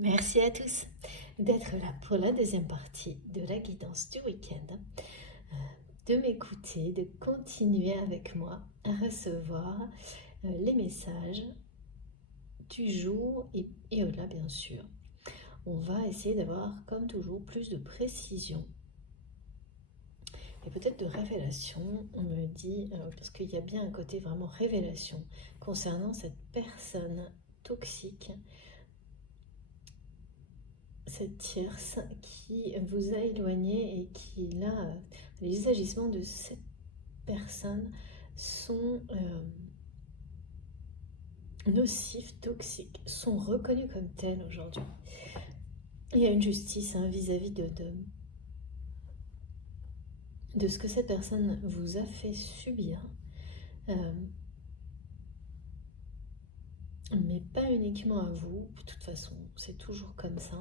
Merci à tous d'être là pour la deuxième partie de la guidance du week-end, de m'écouter, de continuer avec moi à recevoir les messages du jour et au-delà bien sûr. On va essayer d'avoir comme toujours plus de précision et peut-être de révélation. On me dit, parce qu'il y a bien un côté vraiment révélation concernant cette personne toxique, cette tierce qui vous a éloigné et qui là, les agissements de cette personne sont nocifs, toxiques, sont reconnus comme tels aujourd'hui. Il y a une justice vis-à-vis de ce que cette personne vous a fait subir, mais pas uniquement à vous. De toute façon, c'est toujours comme ça.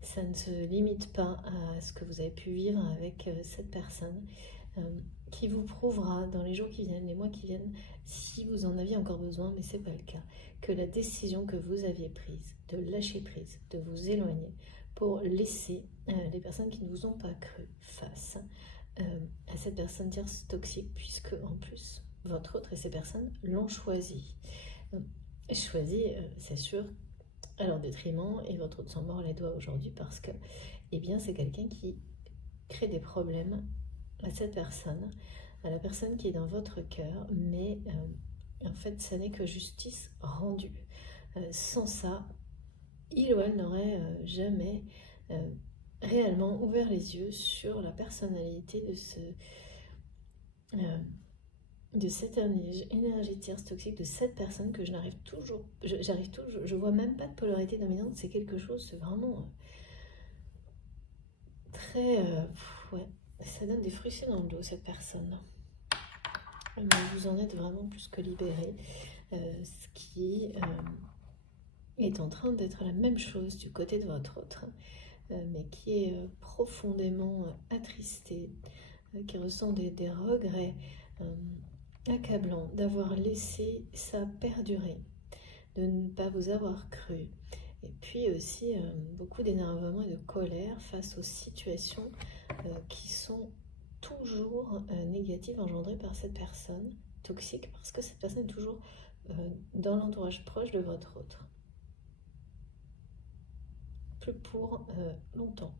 Ça ne se limite pas à ce que vous avez pu vivre avec cette personne, qui vous prouvera dans les jours qui viennent, les mois qui viennent, si vous en aviez encore besoin, mais ce n'est pas le cas, que la décision que vous aviez prise, de lâcher prise, de vous éloigner, pour laisser les personnes qui ne vous ont pas cru face à cette personne tierce toxique, puisque en plus, votre autre et ces personnes l'ont choisi. Choisi, c'est sûr, à leur détriment, et votre autre s'en mord les doigts aujourd'hui parce que, eh bien, c'est quelqu'un qui crée des problèmes à cette personne, à la personne qui est dans votre cœur, mais en fait, ça n'est que justice rendue. Sans ça, il ou elle n'aurait jamais réellement ouvert les yeux sur la personnalité de cette énergie tierce toxique, de cette personne que je n'arrive toujours, je vois même pas de polarité dominante, c'est quelque chose, c'est vraiment très, ouais, ça donne des frissons dans le dos, cette personne. Mais vous en êtes vraiment plus que libéré, ce qui est en train d'être la même chose du côté de votre autre, mais qui est profondément attristé, qui ressent des regrets accablants d'avoir laissé ça perdurer, de ne pas vous avoir cru, et puis aussi beaucoup d'énervement et de colère face aux situations qui sont toujours négatives engendrées par cette personne toxique, parce que cette personne est toujours dans l'entourage proche de votre autre, plus pour longtemps.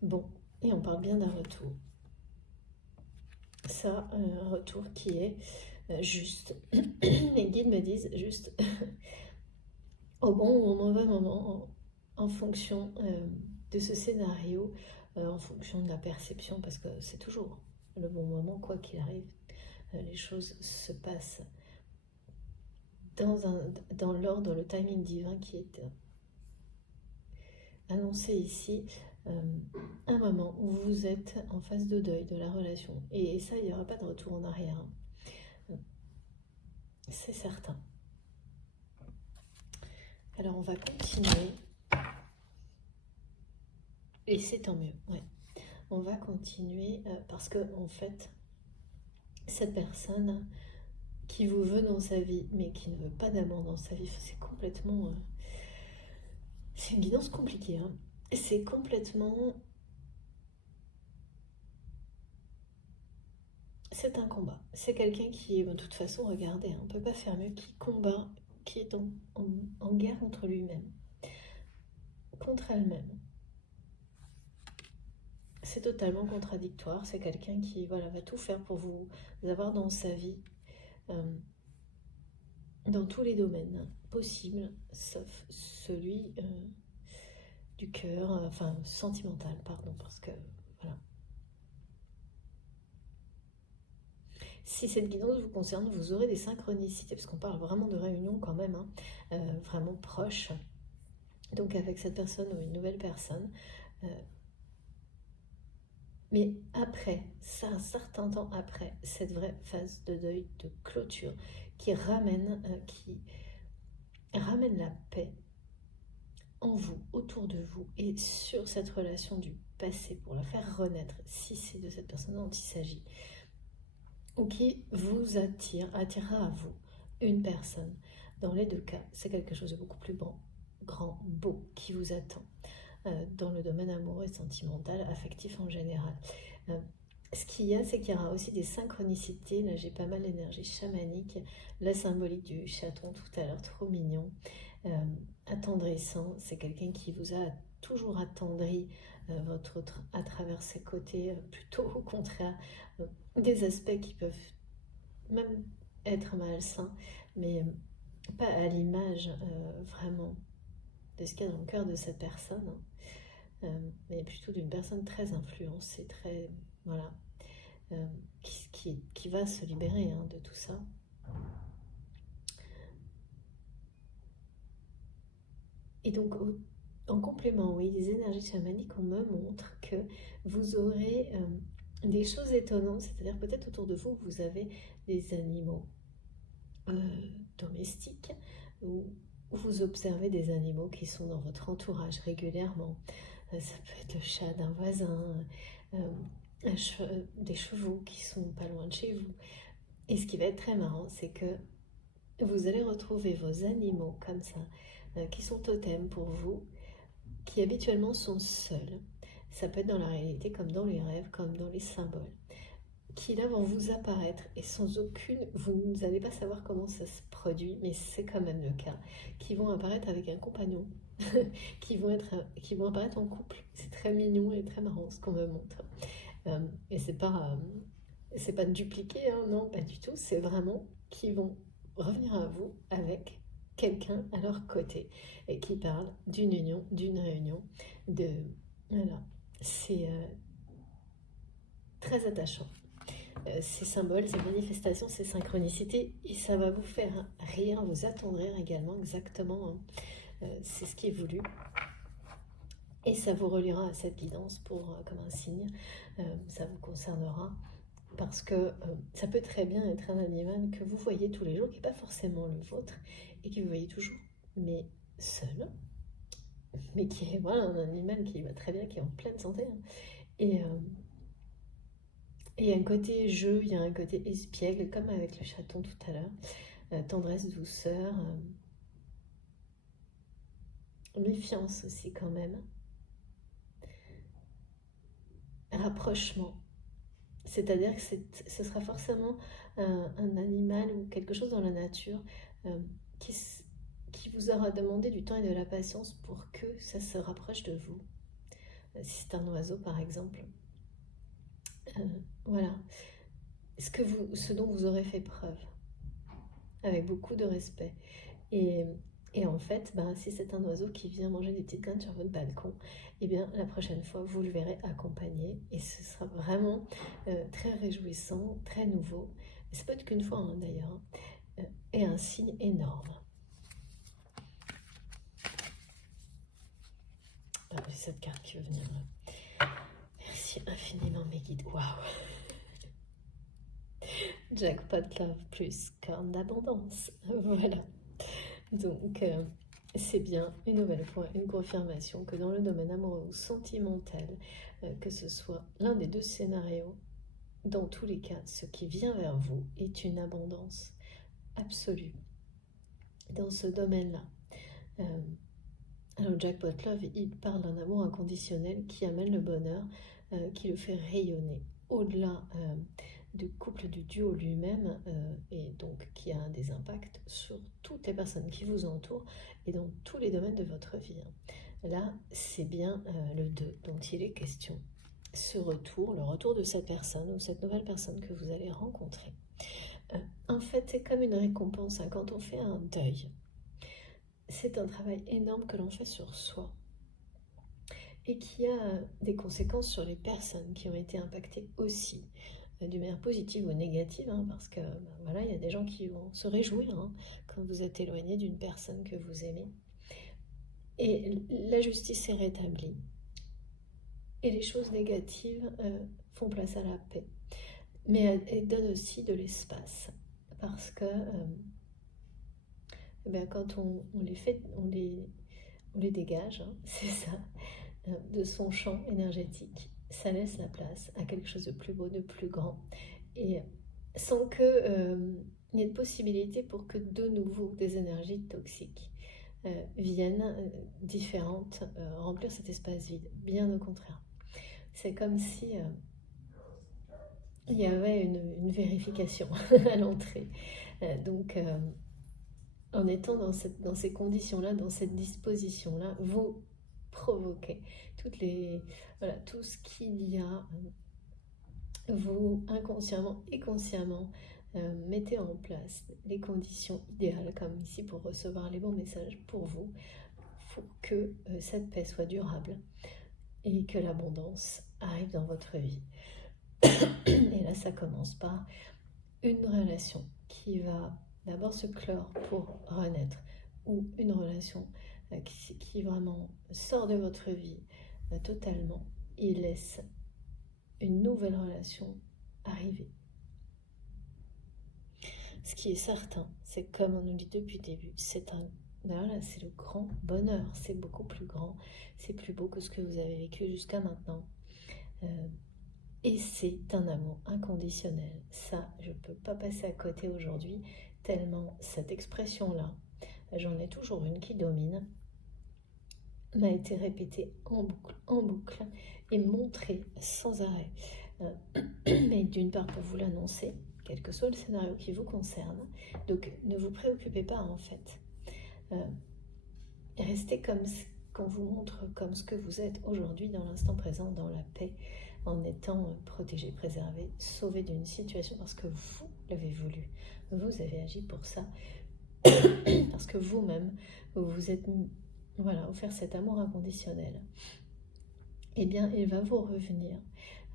Bon, et on parle bien d'un retour. Ça, un retour qui est juste, les guides me disent juste au bon ou au mauvais moment, en fonction de ce scénario, en fonction de la perception, parce que c'est toujours le bon moment, quoi qu'il arrive. Les choses se passent dans l'ordre, le timing divin qui est annoncé ici, un moment où vous êtes en phase de deuil de la relation. Et ça, il n'y aura pas de retour en arrière. C'est certain. Alors on va continuer. Et c'est tant mieux, ouais. On va continuer parce que en fait, cette personne qui vous veut dans sa vie, mais qui ne veut pas d'amour dans sa vie, c'est complètement... c'est une guidance compliquée, hein. C'est complètement... C'est un combat. C'est quelqu'un qui est, de toute façon, regardez, on ne peut pas faire mieux, qui combat, qui est en guerre contre lui-même, contre elle-même. C'est totalement contradictoire. C'est quelqu'un qui voilà, va tout faire pour vous avoir dans sa vie, dans tous les domaines possibles, sauf celui du cœur, enfin sentimental, pardon, parce que voilà. Si cette guidance vous concerne, vous aurez des synchronicités, parce qu'on parle vraiment de réunion quand même, hein, vraiment proche. Donc avec cette personne ou une nouvelle personne. Mais après, ça, un certain temps après, cette vraie phase de deuil, de clôture, qui ramène la paix en vous, autour de vous, et sur cette relation du passé, pour la faire renaître, si c'est de cette personne dont il s'agit, ou qui vous attirera à vous une personne Dans les deux cas, c'est quelque chose de beaucoup plus grand, beau qui vous attend dans le domaine amoureux et sentimental, affectif en général. Ce qu'il y a, c'est qu'il y aura aussi des synchronicités. Là, j'ai pas mal d'énergie chamanique. La symbolique du chaton tout à l'heure, trop mignon. Attendrissant, c'est quelqu'un qui vous a toujours attendri à travers ses côtés, plutôt au contraire, des aspects qui peuvent même être malsains, mais pas à l'image vraiment de ce qu'il y a dans le cœur de cette personne, mais plutôt d'une personne très influencée, très, voilà, qui va se libérer de tout ça. Et donc, en complément, oui, des énergies chamaniques, on me montre que vous aurez des choses étonnantes, c'est-à-dire peut-être autour de vous, vous avez des animaux domestiques, ou vous observez des animaux qui sont dans votre entourage régulièrement. Ça peut être le chat d'un voisin, des chevaux qui sont pas loin de chez vous. Et ce qui va être très marrant, c'est que vous allez retrouver vos animaux comme ça, qui sont totems pour vous, qui habituellement sont seuls. Ça peut être dans la réalité, comme dans les rêves, comme dans les symboles, qui là vont vous apparaître et sans aucune, vous n'allez pas savoir comment ça se produit, mais c'est quand même le cas, qui vont apparaître avec un compagnon, qui vont apparaître en couple. C'est très mignon et très marrant ce qu'on me montre. Et c'est pas dupliqué, non, pas du tout. C'est vraiment qu'ils vont revenir à vous avec quelqu'un à leur côté et qui parle d'une union, d'une réunion, voilà. C'est très attachant. Ces symboles, ces manifestations, ces synchronicités, et ça va vous faire rire, vous attendrir également, exactement. C'est ce qui est voulu. Et ça vous reliera à cette guidance comme un signe. Ça vous concernera. Parce que ça peut très bien être un animal que vous voyez tous les jours, qui n'est pas forcément le vôtre, et que vous voyez toujours, mais seul, mais qui est voilà, un animal qui va très bien, qui est en pleine santé. Et il y a un côté jeu, il y a un côté espiègle, comme avec le chaton tout à l'heure, tendresse, douceur, méfiance aussi quand même, rapprochement. C'est-à-dire que ce sera forcément un animal ou quelque chose dans la nature qui vous aura demandé du temps et de la patience pour que ça se rapproche de vous. Si c'est un oiseau par exemple. Voilà. Ce dont vous aurez fait preuve. Avec beaucoup de respect. Et en fait, si c'est un oiseau qui vient manger des petites graines sur votre balcon, eh bien, la prochaine fois, vous le verrez accompagné. Et ce sera vraiment très réjouissant, très nouveau. Mais ça peut être qu'une fois, d'ailleurs. Et un signe énorme. J'ai cette carte qui veut venir. Merci infiniment, mes guides. Waouh! Jackpot Love plus corne d'abondance. Voilà. Donc, c'est bien, une nouvelle fois, une confirmation que dans le domaine amoureux ou sentimental, que ce soit l'un des deux scénarios, dans tous les cas, ce qui vient vers vous est une abondance absolue dans ce domaine-là. Alors, Jackpot Love, il parle d'un amour inconditionnel qui amène le bonheur, qui le fait rayonner au-delà du couple, du duo lui-même, et donc qui a des impacts sur toutes les personnes qui vous entourent et dans tous les domaines de votre vie. Là, c'est bien le 2 dont il est question. Ce retour, le retour de cette personne ou cette nouvelle personne que vous allez rencontrer. En fait, c'est comme une récompense quand on fait un deuil. C'est un travail énorme que l'on fait sur soi et qui a des conséquences sur les personnes qui ont été impactées aussi, d'une manière positive ou négative, parce que voilà, il y a des gens qui vont se réjouir quand vous êtes éloigné d'une personne que vous aimez. Et la justice est rétablie. Et les choses négatives font place à la paix. Mais elles donnent aussi de l'espace. Parce que quand on les dégage, c'est ça, de son champ énergétique, ça laisse la place à quelque chose de plus beau, de plus grand. Et sans que il y a de possibilités pour que de nouveau des énergies toxiques viennent différentes remplir cet espace vide. Bien au contraire. C'est comme si il y avait une vérification à l'entrée. Donc, en étant dans ces conditions-là, dans cette disposition-là, vous provoquez tout ce qu'il y a, vous inconsciemment et consciemment mettez en place les conditions idéales, comme ici pour recevoir les bons messages pour vous, pour que cette paix soit durable et que l'abondance arrive dans votre vie. Et là, ça commence par une relation qui va d'abord se clore pour renaître, ou une relation qui vraiment sort de votre vie totalement et laisse une nouvelle relation arriver. Ce qui est certain, c'est comme on nous dit depuis le début, c'est le grand bonheur, c'est beaucoup plus grand, c'est plus beau que ce que vous avez vécu jusqu'à maintenant. Et c'est un amour inconditionnel. Ça, je ne peux pas passer à côté aujourd'hui, tellement cette expression-là, j'en ai toujours une qui domine, m'a été répétée en boucle et montrée sans arrêt. Mais d'une part pour vous l'annoncer, quel que soit le scénario qui vous concerne, donc ne vous préoccupez pas en fait. Restez comme qu'on vous montre comme ce que vous êtes aujourd'hui dans l'instant présent, dans la paix, en étant protégé, préservé, sauvé d'une situation parce que vous l'avez voulu. Vous avez agi pour ça, parce que vous-même, vous vous êtes offert cet amour inconditionnel. Eh bien, il va vous revenir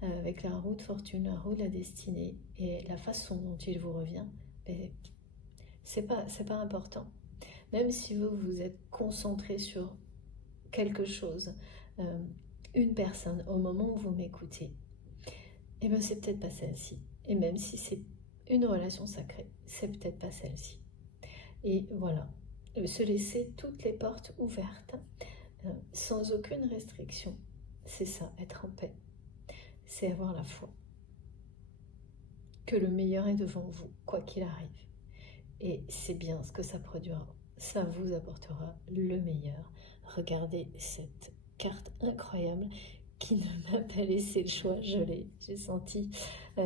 avec la roue de fortune, la roue de la destinée, et la façon dont il vous revient, c'est pas important. Même si vous êtes concentré sur quelque chose, une personne, au moment où vous m'écoutez, eh bien c'est peut-être pas celle-ci. Et même si c'est une relation sacrée, c'est peut-être pas celle-ci. Et voilà, se laisser toutes les portes ouvertes, sans aucune restriction, c'est ça, être en paix. C'est avoir la foi que le meilleur est devant vous, quoi qu'il arrive. Et c'est bien ce que ça produira. Ça vous apportera le meilleur. Regardez cette carte incroyable qui ne m'a pas laissé le choix. J'ai senti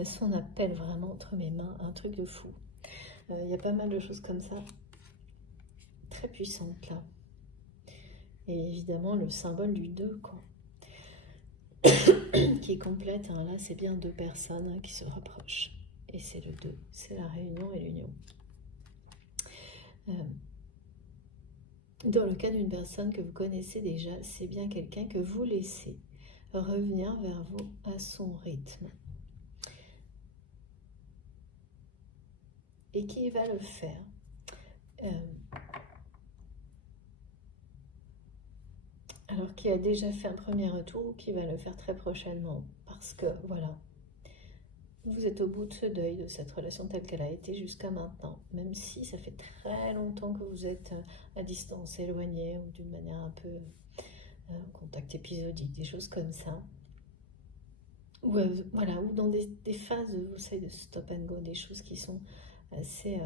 son appel vraiment entre mes mains, un truc de fou. Il y a pas mal de choses comme ça, très puissantes là. Et évidemment le symbole du 2, quoi. Qui complète, hein, là c'est bien 2 personnes qui se rapprochent. Et c'est le 2, c'est la réunion et l'union. Dans le cas d'une personne que vous connaissez déjà, c'est bien quelqu'un que vous laissez revenir vers vous à son rythme. Et qui va le faire alors qui a déjà fait un premier retour ou qui va le faire très prochainement. Parce que voilà, vous êtes au bout de ce deuil, de cette relation telle qu'elle a été jusqu'à maintenant. Même si ça fait très longtemps que vous êtes à distance, éloigné ou d'une manière un peu contact épisodique, des choses comme ça. Ou voilà, ou dans des phases, vous savez, de stop and go, des choses qui sont assez,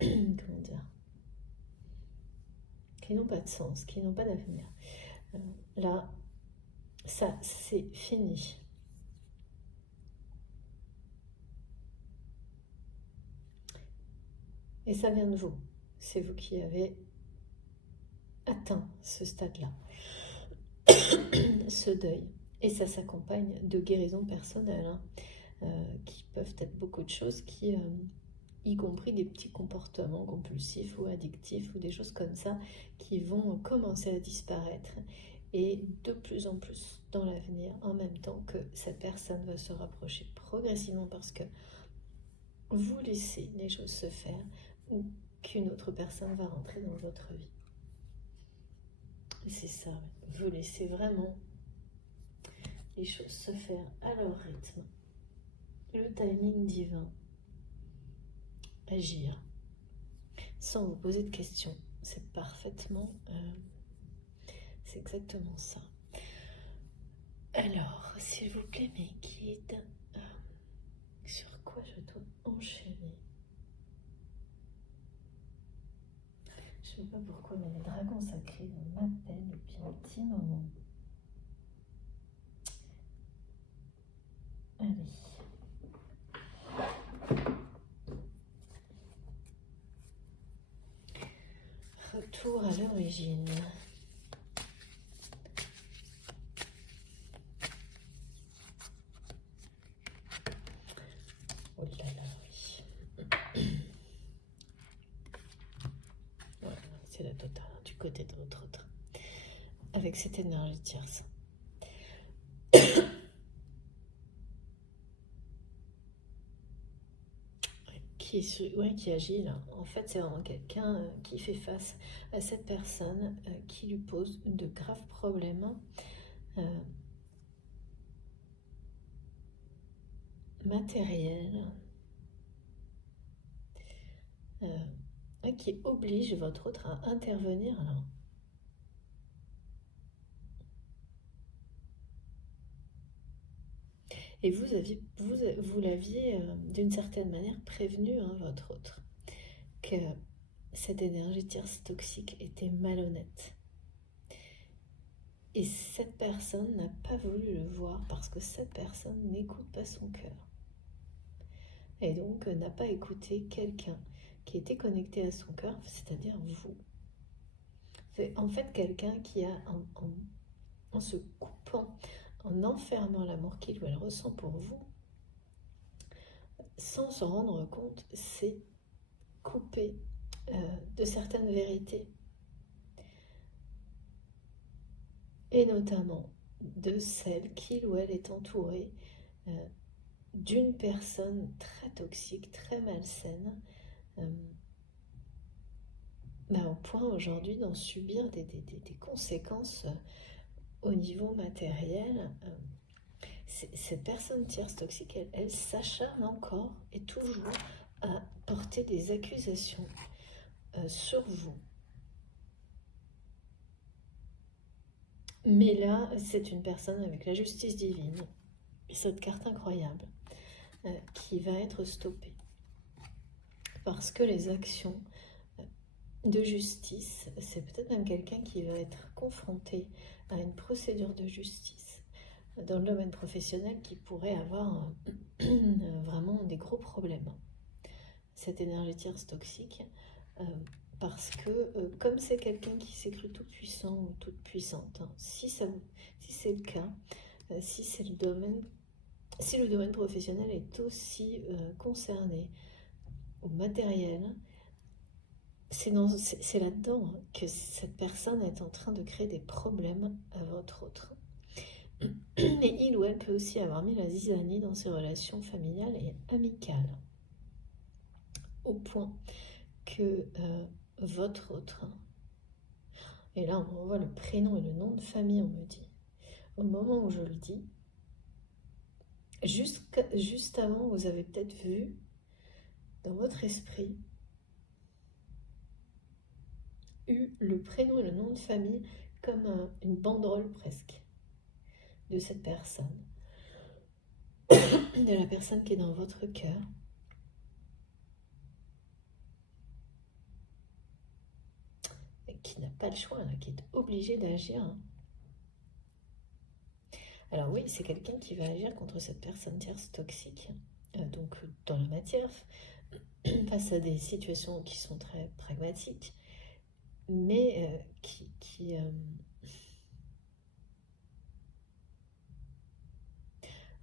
comment dire, qui n'ont pas de sens, qui n'ont pas d'avenir. Là, ça, c'est fini. Et ça vient de vous. C'est vous qui avez atteint ce stade-là, ce deuil. Et ça s'accompagne de guérisons personnelles, qui peuvent être beaucoup de choses, y compris des petits comportements compulsifs ou addictifs ou des choses comme ça, qui vont commencer à disparaître. Et de plus en plus dans l'avenir, en même temps que cette personne va se rapprocher progressivement parce que vous laissez les choses se faire ou qu'une autre personne va rentrer dans votre vie. C'est ça, vous laissez vraiment les choses se faire à leur rythme, le timing divin, agir sans vous poser de questions. C'est parfaitement, c'est exactement ça. Alors, s'il vous plaît, mes guides, sur quoi je dois enchaîner? sais pas pourquoi, mais les dragons sacrés m'appellent depuis un petit moment. Allez. Retour à l'origine. Oh là là, oui. Voilà, c'est la totale, du côté de votre autre. Avec cette énergie tierce. Qui agit là. En fait, c'est vraiment quelqu'un qui fait face à cette personne qui lui pose de graves problèmes matériels, qui oblige votre autre à intervenir là. Et vous l'aviez d'une certaine manière prévenu, hein, votre autre, que cette énergie tierce toxique était malhonnête. Et cette personne n'a pas voulu le voir parce que cette personne n'écoute pas son cœur. Et donc n'a pas écouté quelqu'un qui était connecté à son cœur, c'est-à-dire vous. C'est en fait quelqu'un qui a, en se coupant, en enfermant l'amour qu'il ou elle ressent pour vous, sans s'en rendre compte, c'est coupé de certaines vérités. Et notamment de celle qu'il ou elle est entourée d'une personne très toxique, très malsaine, au point aujourd'hui d'en subir des conséquences au niveau matériel. Cette personne tierce toxique, elle s'acharne encore et toujours à porter des accusations sur vous. Mais là, c'est une personne avec la justice divine, et cette carte incroyable, qui va être stoppée. Parce que les actions de justice, c'est peut-être même quelqu'un qui va être confronté à une procédure de justice dans le domaine professionnel qui pourrait avoir vraiment des gros problèmes. Cette énergie tierce toxique, parce que comme c'est quelqu'un qui s'est cru tout puissant ou toute puissante, hein, si c'est le cas, si le domaine professionnel est aussi concerné au matériel, c'est là-dedans hein, que cette personne est en train de créer des problèmes à votre autre. Et il ou elle peut aussi avoir mis la zizanie dans ses relations familiales et amicales. Au point que votre autre, et là on voit le prénom et le nom de famille, on me dit, au moment où je le dis, juste avant, vous avez peut-être vu dans votre esprit eu le prénom et le nom de famille comme une banderole presque de cette personne, de la personne qui est dans votre cœur. Qui n'a pas le choix, là, qui est obligé d'agir. Alors oui, c'est quelqu'un qui va agir contre cette personne tierce toxique, donc dans la matière, face à des situations qui sont très pragmatiques, mais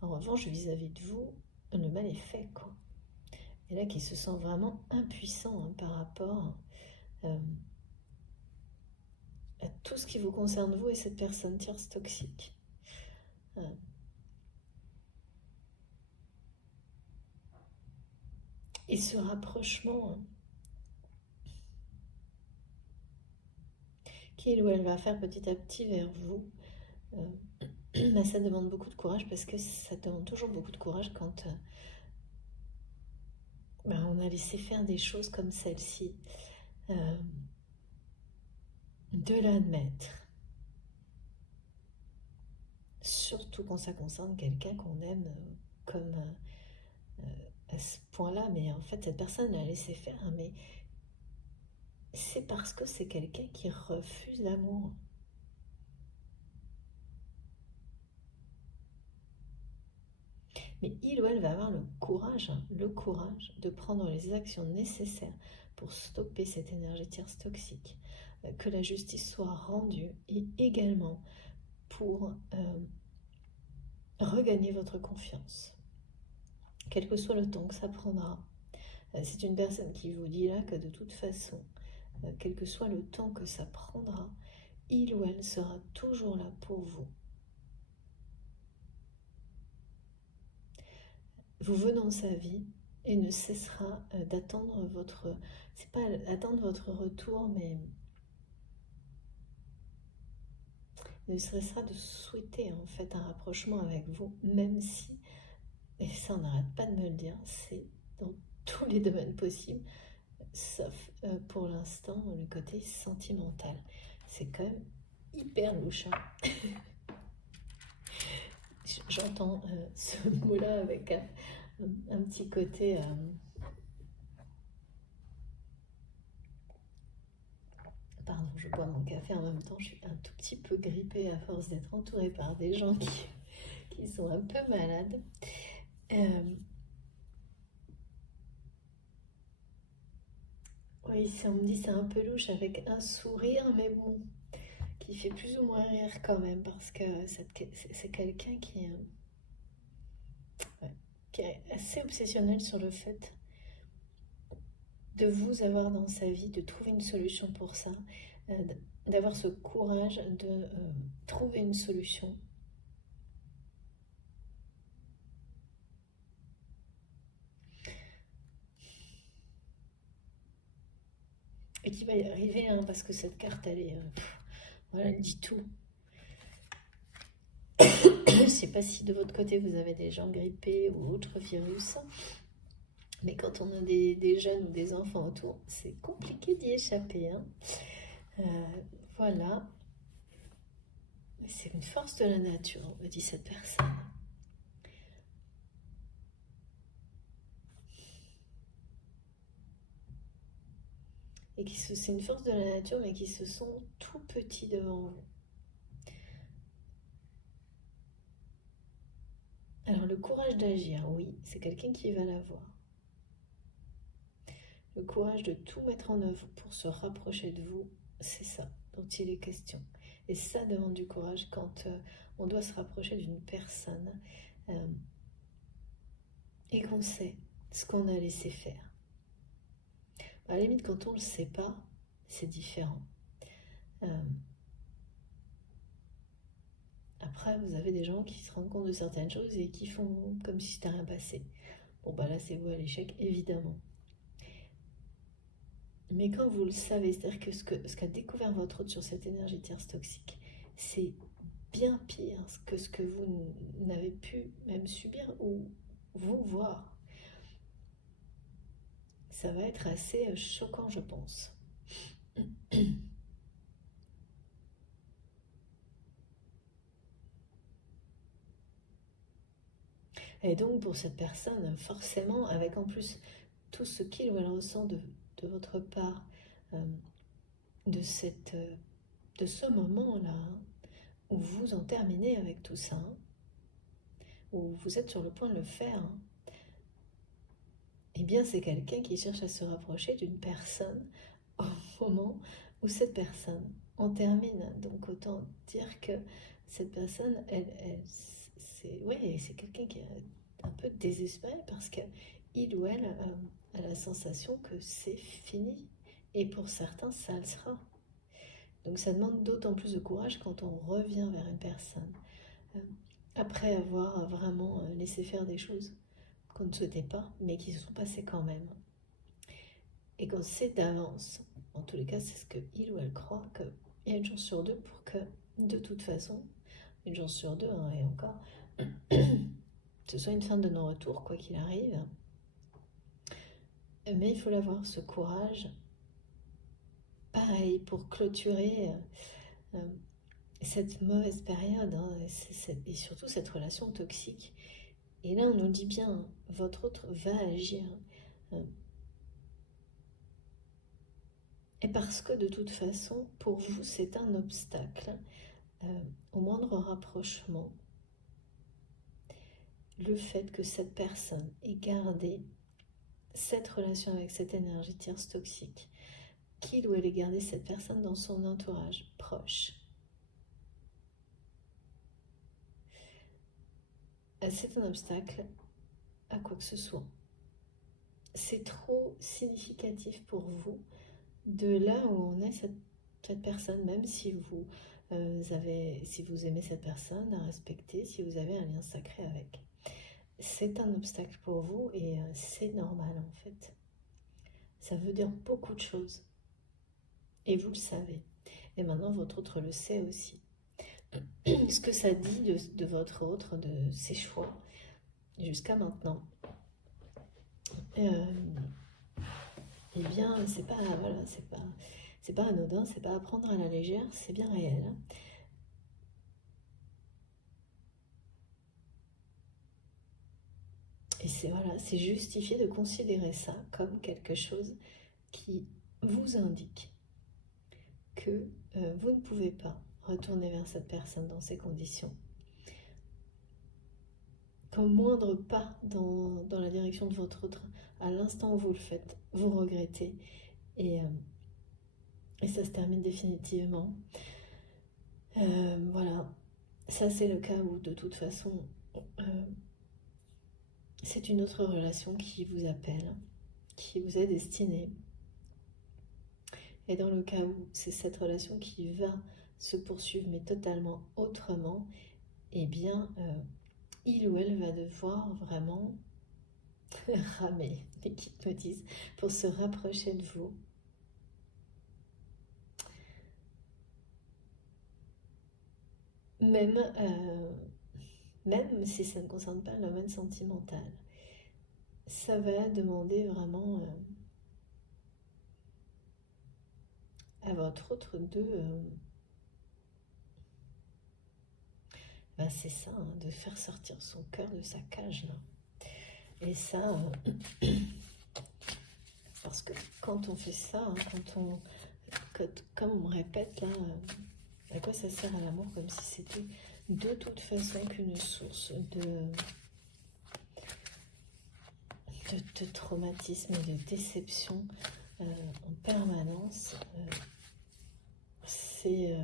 en revanche, vis-à-vis de vous, le mal est fait, quoi. Et là, qui se sent vraiment impuissant hein, par rapport à tout ce qui vous concerne, vous et cette personne tierce toxique. Et ce rapprochement qu'il ou elle va faire petit à petit vers vous, ça demande beaucoup de courage parce que ça demande toujours beaucoup de courage quand on a laissé faire des choses comme celle-ci. De l'admettre. Surtout quand ça concerne quelqu'un qu'on aime comme à ce point-là, mais en fait cette personne l'a laissé faire, mais c'est parce que c'est quelqu'un qui refuse l'amour. Mais il ou elle va avoir le courage de prendre les actions nécessaires pour stopper cette énergie tierce toxique, que la justice soit rendue et également pour regagner votre confiance. Quel que soit le temps que ça prendra, c'est une personne qui vous dit là que de toute façon, quel que soit le temps que ça prendra, il ou elle sera toujours là pour vous. Vous venez dans sa vie et ne cessera d'attendre votre... C'est pas attendre votre retour, mais ne cessera de souhaiter en fait un rapprochement avec vous, même si, et ça on n'arrête pas de me le dire, c'est dans tous les domaines possibles, sauf pour l'instant le côté sentimental. C'est quand même hyper louche. Hein. J'entends ce mot-là avec un petit côté... Pardon, je bois mon café en même temps, je suis un tout petit peu grippée à force d'être entourée par des gens qui sont un peu malades. Oui, on me dit c'est un peu louche avec un sourire, mais bon, qui fait plus ou moins rire quand même, parce que c'est quelqu'un qui est assez obsessionnel sur le fait de vous avoir dans sa vie, de trouver une solution pour ça, d'avoir ce courage de trouver une solution. Et qui va y arriver, hein, parce que cette carte, elle est... voilà, elle dit tout. Je ne sais pas si de votre côté, vous avez des gens grippés ou autres virus. Mais quand on a des jeunes ou des enfants autour, c'est compliqué d'y échapper. Hein. Voilà. C'est une force de la nature, me dit cette personne. Et c'est une force de la nature, mais qui se sont tout petits devant vous. Alors le courage d'agir, oui, c'est quelqu'un qui va l'avoir. Le courage de tout mettre en œuvre pour se rapprocher de vous, c'est ça dont il est question. Et ça demande du courage quand on doit se rapprocher d'une personne et qu'on sait ce qu'on a laissé faire. À la limite, quand on ne le sait pas, c'est différent. Après, vous avez des gens qui se rendent compte de certaines choses et qui font comme si c'était rien passé. Bon, bah là, c'est vous à l'échec, évidemment. Mais quand vous le savez, c'est-à-dire que ce qu'a découvert votre hôte sur cette énergie tierce toxique, c'est bien pire que ce que vous n'avez pu même subir ou vous voir. Ça va être assez choquant, je pense. Et donc pour cette personne, forcément, avec en plus tout ce qu'il ou elle ressent de votre part, de ce moment-là, où vous en terminez avec tout ça, où vous êtes sur le point de le faire, eh bien c'est quelqu'un qui cherche à se rapprocher d'une personne au moment où cette personne en termine. Donc autant dire que cette personne, c'est quelqu'un qui est un peu désespéré parce qu'il ou elle a la sensation que c'est fini. Et pour certains, ça le sera. Donc ça demande d'autant plus de courage quand on revient vers une personne, après avoir vraiment laissé faire des choses qu'on ne souhaitait pas, mais qui se sont passées quand même. Et qu'on sait d'avance, en tous les cas, c'est ce qu'il ou elle croit, qu'il y a une chance sur deux pour que, de toute façon, une chance sur deux, hein, et encore, ce soit une fin de non-retour, quoi qu'il arrive. Mais il faut l'avoir, ce courage, pareil, pour clôturer cette mauvaise période, hein, et surtout cette relation toxique. Et là, on nous dit bien, votre autre va agir. Et parce que de toute façon, pour vous, c'est un obstacle. Au moindre rapprochement, le fait que cette personne ait gardé cette relation avec cette énergie tierce toxique, qu'il ou elle ait gardé cette personne dans son entourage proche, c'est un obstacle à quoi que ce soit. C'est trop significatif pour vous de là où on est cette personne, même si vous si vous aimez cette personne, à respecter, si vous avez un lien sacré avec. C'est un obstacle pour vous et c'est normal en fait. Ça veut dire beaucoup de choses. Et vous le savez. Et maintenant, votre autre le sait aussi. Ce que ça dit de votre autre, de ses choix, jusqu'à maintenant, eh bien, c'est pas, voilà, c'est pas anodin, c'est pas à prendre à la légère, c'est bien réel. Et c'est voilà, c'est justifié de considérer ça comme quelque chose qui vous indique que vous ne pouvez pas retourner vers cette personne dans ces conditions. Qu'au moindre pas dans la direction de votre autre, à l'instant où vous le faites, vous regrettez et ça se termine définitivement. Voilà, ça c'est le cas où de toute façon c'est une autre relation qui vous appelle, qui vous est destinée. Et dans le cas où c'est cette relation qui va se poursuivre mais totalement autrement, eh bien il ou elle va devoir vraiment ramer, les guides me disent, pour se rapprocher de vous. Même si ça ne concerne pas le domaine sentimental, ça va demander vraiment à votre autre c'est ça, hein, de faire sortir son cœur de sa cage là. Et ça, parce que quand on fait ça, hein, comme on répète là, à quoi ça sert à l'amour, comme si c'était de toute façon qu'une source de traumatisme et de déception en permanence. C'est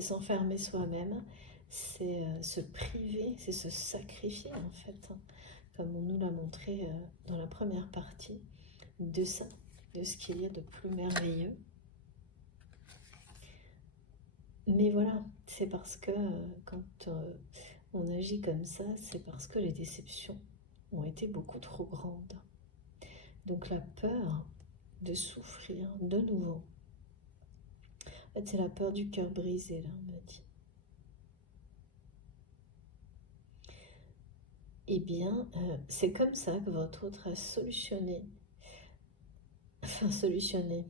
s'enfermer soi-même, c'est se priver, c'est se sacrifier en fait, hein, comme on nous l'a montré dans la première partie, de ça, de ce qu'il y a de plus merveilleux. Mais voilà, c'est parce que quand on agit comme ça, c'est parce que les déceptions ont été beaucoup trop grandes. Donc la peur de souffrir de nouveau, en fait, c'est la peur du cœur brisé, là, on m'a dit. Eh bien, c'est comme ça que votre autre a solutionné. Enfin, solutionné.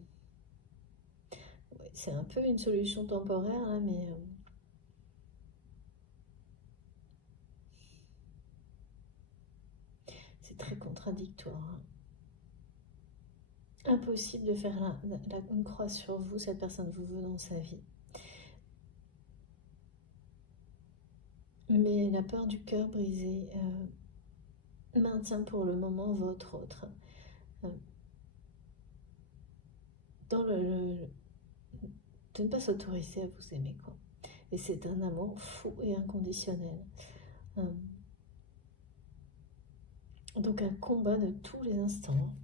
Ouais, c'est un peu une solution temporaire, hein, mais c'est très contradictoire. Hein. Impossible de faire une croix sur vous, cette personne vous veut dans sa vie. Mais la peur du cœur brisé maintient pour le moment votre autre dans de ne pas s'autoriser à vous aimer, quoi. Et c'est un amour fou et inconditionnel. Donc un combat de tous les instants.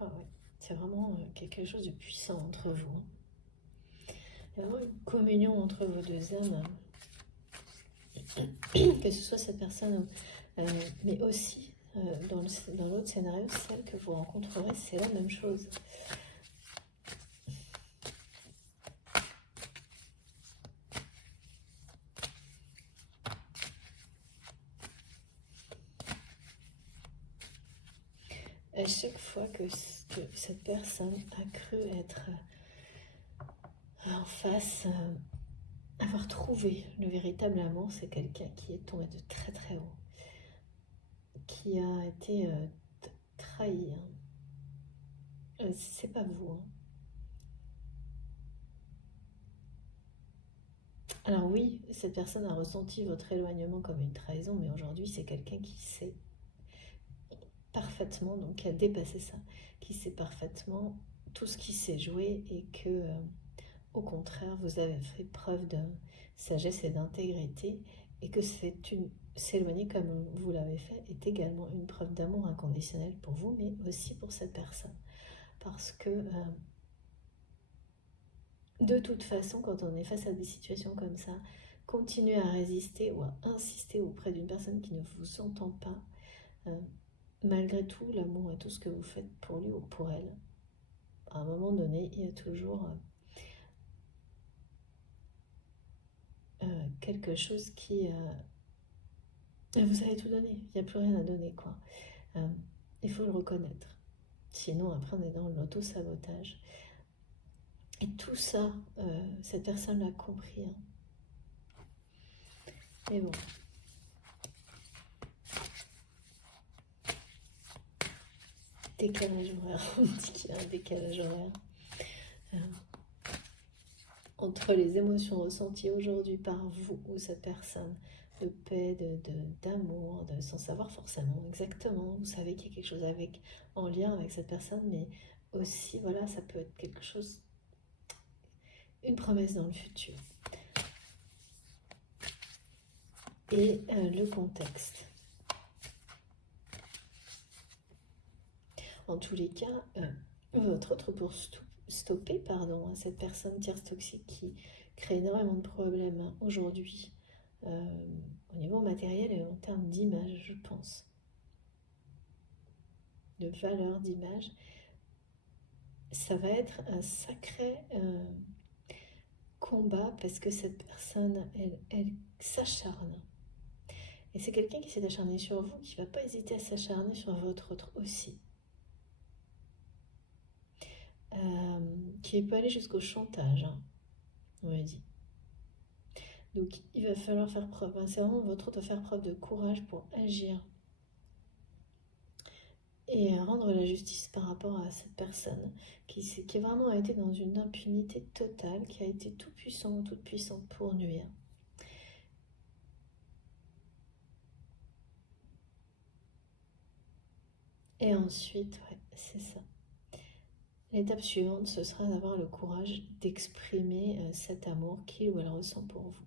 Oh, ouais. C'est vraiment quelque chose de puissant entre vous. Il y a vraiment une communion entre vos deux âmes. Que ce soit cette personne, mais aussi dans l'autre scénario, celle que vous rencontrerez, c'est la même chose. À chaque fois que cette personne a cru être en face, avoir trouvé le véritable amour, c'est quelqu'un qui est tombé de très très haut, qui a été trahi, hein. c'est pas vous, hein. Alors oui, cette personne a ressenti votre éloignement comme une trahison, mais aujourd'hui c'est quelqu'un qui sait parfaitement, donc qui a dépassé ça, qui sait parfaitement tout ce qui s'est joué et que, au contraire, vous avez fait preuve de sagesse et d'intégrité et que s'éloigner comme vous l'avez fait est également une preuve d'amour inconditionnel pour vous, mais aussi pour cette personne. Parce que de toute façon, quand on est face à des situations comme ça, continuer à résister ou à insister auprès d'une personne qui ne vous entend pas, malgré tout l'amour et tout ce que vous faites pour lui ou pour elle, à un moment donné, il y a toujours quelque chose qui... vous avez tout donné, il n'y a plus rien à donner, quoi. Il faut le reconnaître. Sinon, après, on est dans l'auto-sabotage. Et tout ça, cette personne l'a compris. Hein. Et bon. Décalage horaire, on dit qu'il y a un décalage horaire. Entre les émotions ressenties aujourd'hui par vous ou cette personne, de paix, d'amour, sans savoir forcément exactement, vous savez qu'il y a quelque chose en lien avec cette personne, mais aussi, voilà, ça peut être quelque chose, une promesse dans le futur. Et le contexte. En tous les cas, votre autre pour stopper cette personne tierce toxique qui crée énormément de problèmes aujourd'hui au niveau matériel et en termes d'image, je pense, de valeur d'image, ça va être un sacré combat parce que cette personne, elle s'acharne. Et c'est quelqu'un qui s'est acharné sur vous, qui ne va pas hésiter à s'acharner sur votre autre aussi. Qui peut aller jusqu'au chantage, hein, on m'a dit. Donc il va falloir faire preuve, hein, c'est vraiment votre autre doit faire preuve de courage pour agir et rendre la justice par rapport à cette personne qui vraiment été dans une impunité totale, qui a été tout puissant ou toute puissante pour nuire. Et ensuite, ouais, c'est ça. L'étape suivante, ce sera d'avoir le courage d'exprimer cet amour qu'il ou elle ressent pour vous.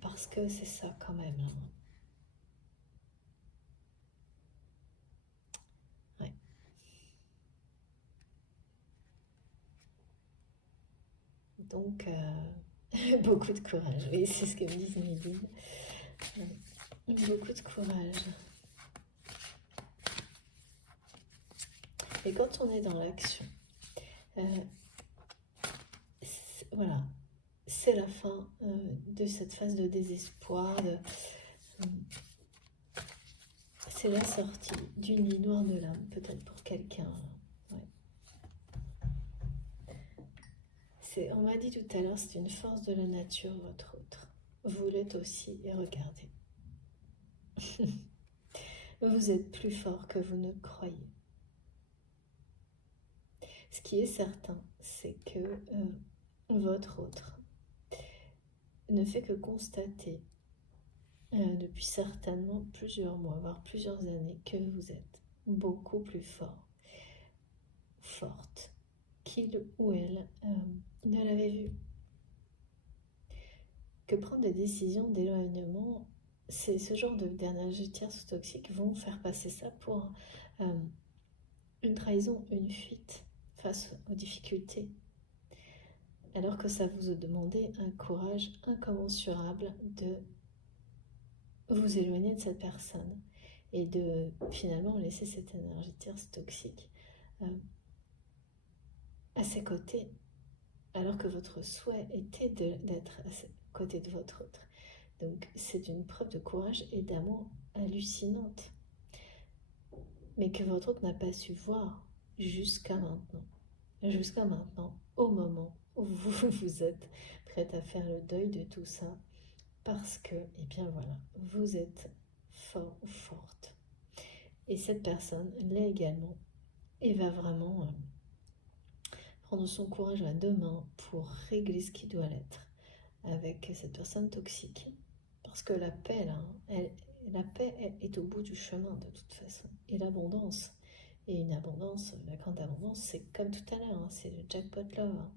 Parce que c'est ça quand même. Hein. Ouais. Donc, beaucoup de courage. Oui, c'est ce que me disent mes guides. Beaucoup de courage. Et quand on est dans l'action, voilà, c'est la fin de cette phase de désespoir. C'est la sortie d'une nuit noire de l'âme, peut-être pour quelqu'un. Ouais. On m'a dit tout à l'heure, c'est une force de la nature, votre autre. Vous l'êtes aussi, et regardez. Vous êtes plus fort que vous ne croyez. Ce qui est certain, c'est que votre autre ne fait que constater depuis certainement plusieurs mois, voire plusieurs années, que vous êtes beaucoup plus fort, forte, qu'il ou elle ne l'avait vu. Que prendre des décisions d'éloignement, c'est ce genre d'énergie tierce toxique vont faire passer ça pour une trahison, une fuite face aux difficultés. Alors que ça vous a demandé un courage incommensurable de vous éloigner de cette personne et de finalement laisser cette énergie tierce toxique à ses côtés, alors que votre souhait était d'être à ses côtés de votre autre. Donc c'est une preuve de courage et d'amour hallucinante, mais que votre autre n'a pas su voir jusqu'à maintenant, au moment où vous êtes prête à faire le deuil de tout ça, parce que, eh bien voilà, vous êtes fort ou forte. Et cette personne l'est également. et va vraiment prendre son courage à deux mains pour régler ce qui doit l'être avec cette personne toxique. Parce que la paix, là, la paix est au bout du chemin de toute façon. Et l'abondance. Et une abondance, la grande abondance, c'est comme tout à l'heure, hein, c'est le jackpot love. Hein.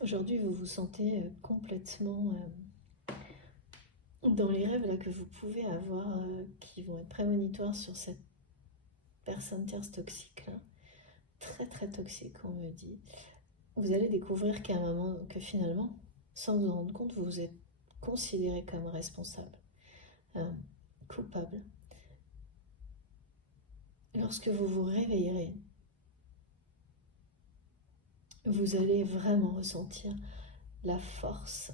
Aujourd'hui, vous vous sentez complètement dans les rêves là, que vous pouvez avoir, qui vont être prémonitoires sur cette personne tierce toxique là. Très très toxique, on me dit. Vous allez découvrir qu'à un moment, que finalement, sans vous en rendre compte, vous êtes considéré comme responsable, coupable. Lorsque vous vous réveillerez, vous allez vraiment ressentir la force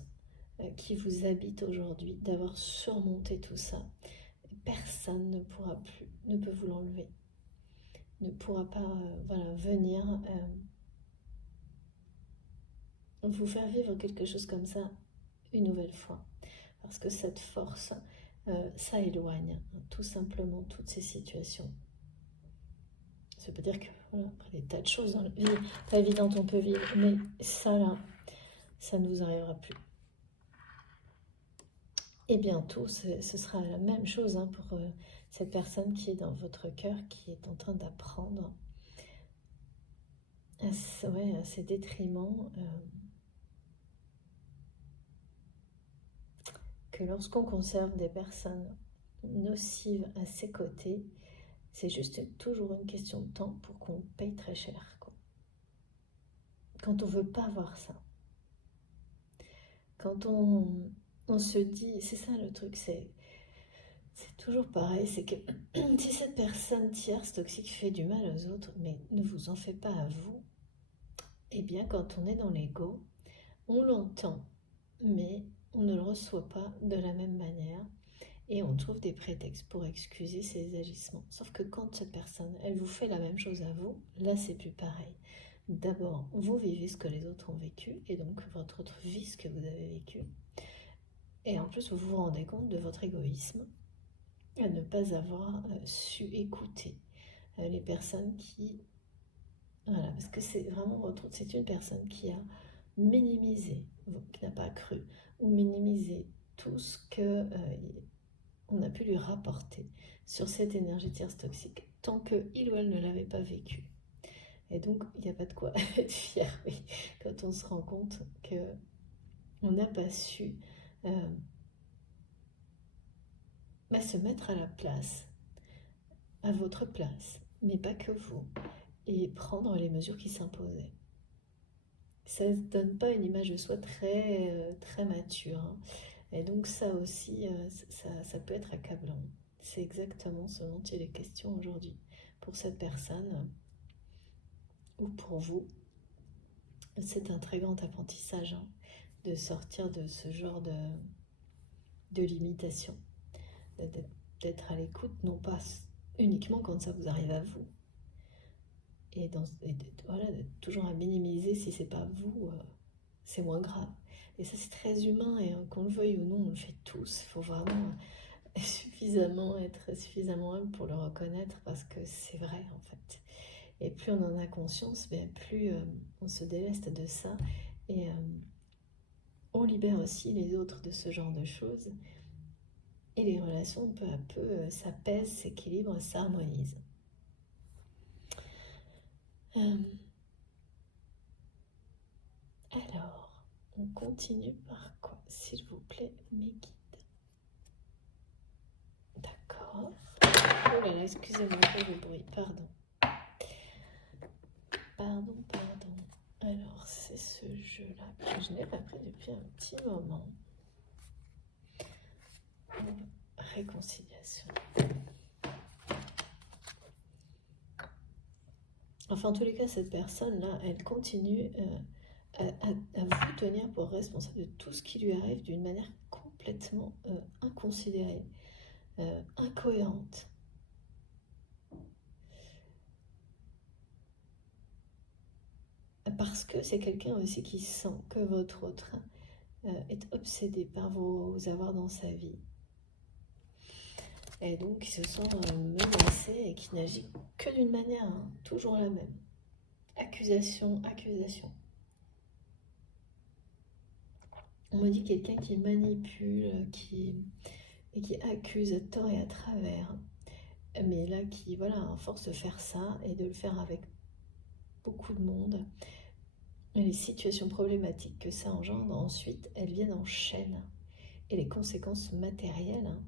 qui vous habite aujourd'hui, d'avoir surmonté tout ça. Personne ne pourra plus, ne peut vous l'enlever, ne pourra pas venir vous faire vivre quelque chose comme ça une nouvelle fois. Parce que cette force, ça éloigne tout simplement toutes ces situations. Ça veut dire que, voilà, après des tas de choses dans la vie, pas évidente on peut vivre, mais ça là, ça ne vous arrivera plus. Et bientôt, ce sera la même chose hein, pour cette personne qui est dans votre cœur, qui est en train d'apprendre à ses détriments, que lorsqu'on conserve des personnes nocives à ses côtés, c'est juste toujours une question de temps pour qu'on paye très cher, quoi. Quand on ne veut pas voir ça. Quand on se dit, c'est ça le truc, c'est toujours pareil, c'est que si cette personne tierce toxique fait du mal aux autres, mais ne vous en fait pas à vous, eh bien quand on est dans l'ego, on l'entend, mais on ne le reçoit pas de la même manière et on trouve des prétextes pour excuser ses agissements. Sauf que quand cette personne, elle vous fait la même chose à vous, là c'est plus pareil. D'abord, vous vivez ce que les autres ont vécu et donc votre autre vit ce que vous avez vécu. Et en plus, vous vous rendez compte de votre égoïsme à ne pas avoir su écouter les personnes qui... Voilà, parce que c'est vraiment votre autre, c'est une personne qui a minimisé, qui n'a pas cru, ou minimisé tout ce que on a pu lui rapporter sur cette énergie tierce toxique, tant qu'il ou elle ne l'avait pas vécu. Et donc, il n'y a pas de quoi être fier, oui, quand on se rend compte qu'on n'a pas su se mettre à la place, à votre place, mais pas que vous, et prendre les mesures qui s'imposaient. Ça ne donne pas une image de soi très mature. Hein. Et donc ça aussi, ça peut être accablant. C'est exactement ce dont il est question aujourd'hui. Pour cette personne, ou pour vous, c'est un très grand apprentissage hein, de sortir de ce genre de limitation. D'être à l'écoute, non pas uniquement quand ça vous arrive à vous. Et d'être toujours à minimiser si c'est pas vous, c'est moins grave. Et ça c'est très humain et qu'on le veuille ou non, on le fait tous. Il faut vraiment être suffisamment humble pour le reconnaître parce que c'est vrai en fait. Et plus on en a conscience, plus on se déleste de ça et on libère aussi les autres de ce genre de choses. Et les relations, peu à peu, s'apaisent, s'équilibrent, s'harmonisent. Alors, on continue par quoi, s'il vous plaît, mes guides? D'accord. Oh là là, excusez-moi pour le bruit, pardon. Pardon. Alors, c'est ce jeu-là que je n'ai pas pris depuis un petit moment. Réconciliation. Enfin, en tous les cas, cette personne-là, elle continue à vous tenir pour responsable de tout ce qui lui arrive d'une manière complètement inconsidérée, incohérente. parce que c'est quelqu'un aussi qui sent que votre autre est obsédé par vous avoir dans sa vie. Et donc, il se sent menacé et qui n'agit que d'une manière, hein, toujours la même. Accusation, accusation. On me dit quelqu'un qui manipule, qui accuse à tort et à travers. Mais là, qui, voilà, à force de faire ça et de le faire avec beaucoup de monde, les situations problématiques que ça engendre, ensuite, elles viennent en chaîne. Et les conséquences matérielles, hein,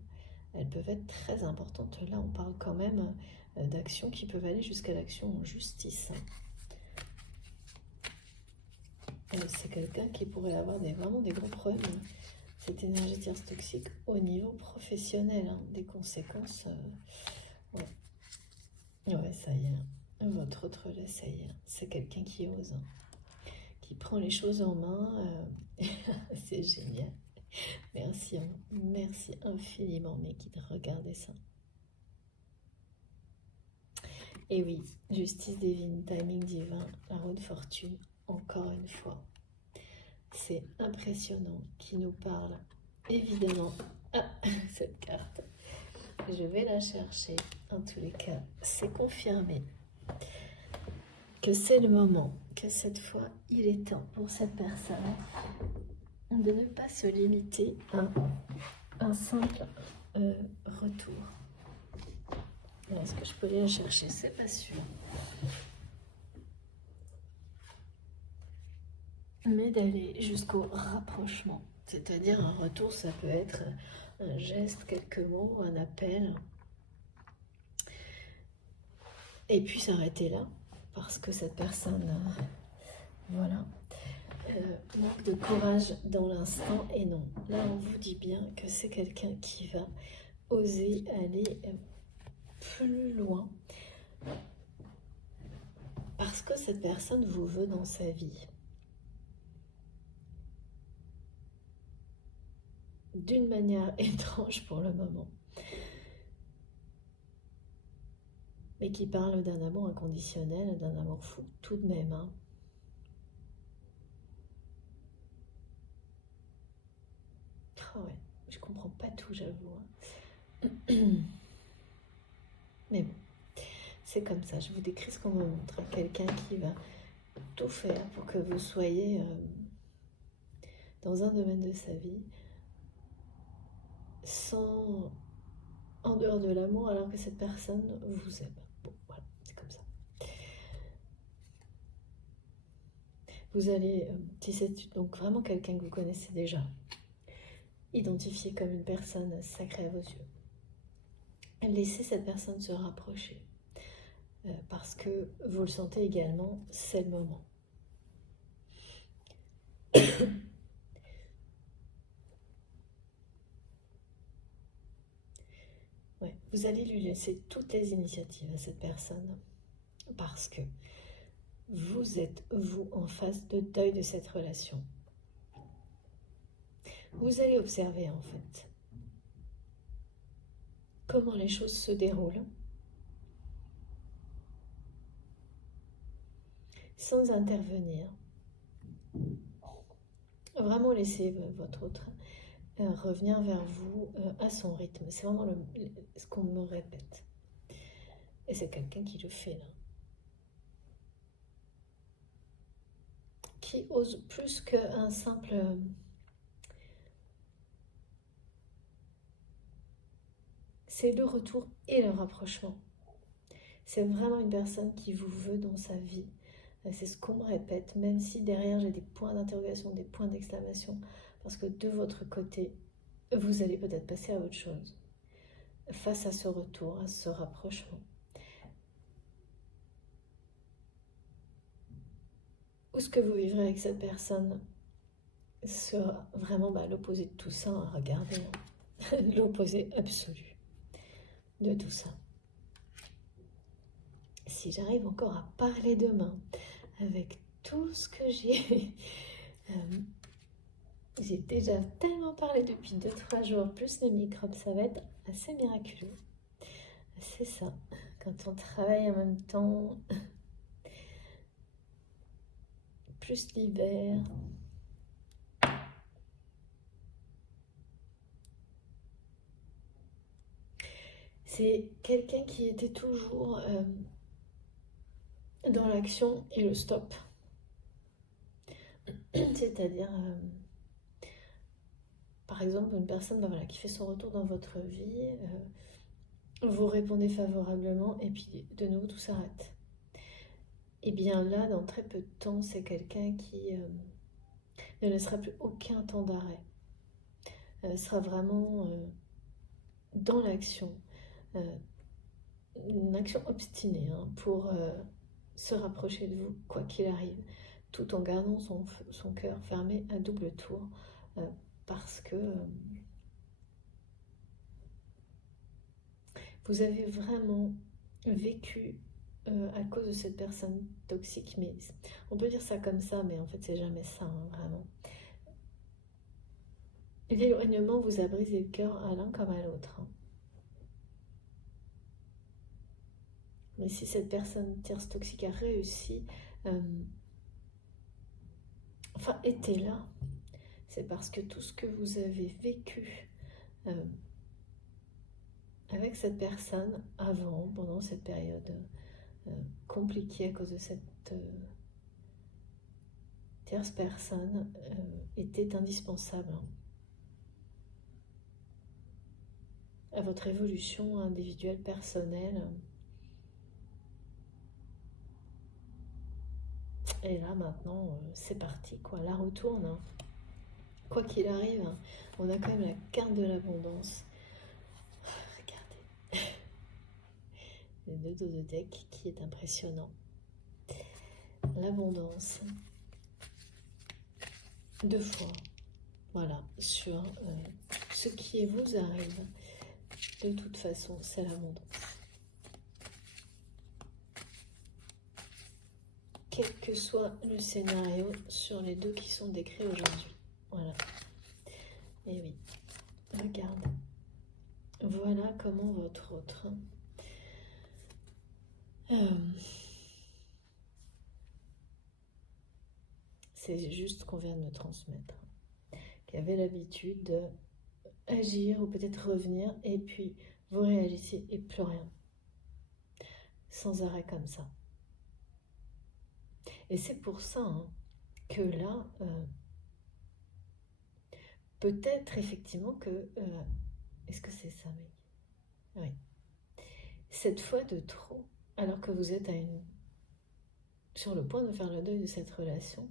elles peuvent être très importantes. Là, on parle quand même d'actions qui peuvent aller jusqu'à l'action en justice. C'est quelqu'un qui pourrait avoir vraiment des gros problèmes, cette énergie tierce toxique, au niveau professionnel, hein, des conséquences. Ouais, ça y est. Votre autre, là, ça y est. C'est quelqu'un qui ose, hein, qui prend les choses en main. C'est génial. Merci, hein. Merci infiniment, mes guides. Regardez ça. Et oui, justice divine, timing divin, la roue de fortune, encore une fois. C'est impressionnant, qui nous parle, évidemment. Ah, cette carte, je vais la chercher. En tous les cas, c'est confirmé que c'est le moment, que cette fois, il est temps pour cette personne de ne pas se limiter à un simple retour. Est-ce que je peux aller la chercher? C'est pas sûr. Mais d'aller jusqu'au rapprochement. C'est-à-dire un retour, ça peut être un geste, quelques mots, un appel. Et puis s'arrêter là, parce que cette personne, voilà, manque de courage dans l'instant. Et non, là on vous dit bien que c'est quelqu'un qui va oser aller plus loin, parce que cette personne vous veut dans sa vie. D'une manière étrange pour le moment, mais qui parle d'un amour inconditionnel, d'un amour fou tout de même, hein. Oh ouais, je comprends pas tout, j'avoue, hein. Mais bon, c'est comme ça, je vous décris ce qu'on me montre. Quelqu'un qui va tout faire pour que vous soyez dans un domaine de sa vie sans, en dehors de l'amour, alors que cette personne vous aime. Bon, voilà, c'est comme ça. Vous allez, si c'est donc vraiment quelqu'un que vous connaissez déjà, identifié comme une personne sacrée à vos yeux, laissez cette personne se rapprocher, parce que vous le sentez également, c'est le moment. Ouais, vous allez lui laisser toutes les initiatives à cette personne, parce que vous êtes, vous, en phase de deuil de cette relation. Vous allez observer, en fait, comment les choses se déroulent, sans intervenir. Vraiment laisser votre autre revenir vers vous à son rythme. C'est vraiment ce qu'on me répète. Et c'est quelqu'un qui le fait, là. Qui ose plus qu'un simple... c'est le retour et le rapprochement. C'est vraiment une personne qui vous veut dans sa vie. C'est ce qu'on me répète, même si derrière j'ai des points d'interrogation, des points d'exclamation, parce que de votre côté, vous allez peut-être passer à autre chose face à ce retour, à ce rapprochement. Ou ce que vous vivrez avec cette personne sera vraiment l'opposé de tout ça, hein, regardez, l'opposé absolu de tout ça. Si j'arrive encore à parler demain avec tout ce que j'ai... j'ai déjà tellement parlé depuis 2-3 jours, plus les microbes, ça va être assez miraculeux. C'est ça, quand on travaille en même temps... plus l'hiver. C'est quelqu'un qui était toujours dans l'action et le stop. C'est-à-dire, par exemple, une personne voilà, qui fait son retour dans votre vie, vous répondez favorablement et puis de nouveau tout s'arrête. Et bien là, dans très peu de temps, c'est quelqu'un qui ne laissera plus aucun temps d'arrêt. Sera vraiment dans l'action. Une action obstinée pour se rapprocher de vous, quoi qu'il arrive, tout en gardant son cœur fermé à double tour, parce que vous avez vraiment vécu à cause de cette personne toxique, mais on peut dire ça comme ça, mais en fait c'est jamais ça, vraiment. L'éloignement vous a brisé le cœur à l'un comme à l'autre. Mais si cette personne tierce toxique a réussi, était là, c'est parce que tout ce que vous avez vécu avec cette personne avant, pendant cette période compliquée à cause de cette tierce personne, était indispensable à votre évolution individuelle, personnelle. Et là maintenant, c'est parti, quoi. La retourne. Quoi qu'il arrive, on a quand même la carte de l'abondance. Regardez. Le 2 dos de deck qui est impressionnant. L'abondance. 2 fois. Voilà, sur ce qui vous arrive. De toute façon, c'est l'abondance. Quel que soit le scénario sur les 2 qui sont décrits aujourd'hui. Voilà. Et oui, regarde. Voilà comment votre autre. C'est juste qu'on vient de me transmettre. Qui avait l'habitude d'agir ou peut-être revenir et puis vous réagissez et plus rien. Sans arrêt comme ça. Et c'est pour ça que là, peut-être effectivement que... est-ce que c'est ça, mec? Oui. Cette fois de trop, alors que vous êtes sur le point de faire le deuil de cette relation,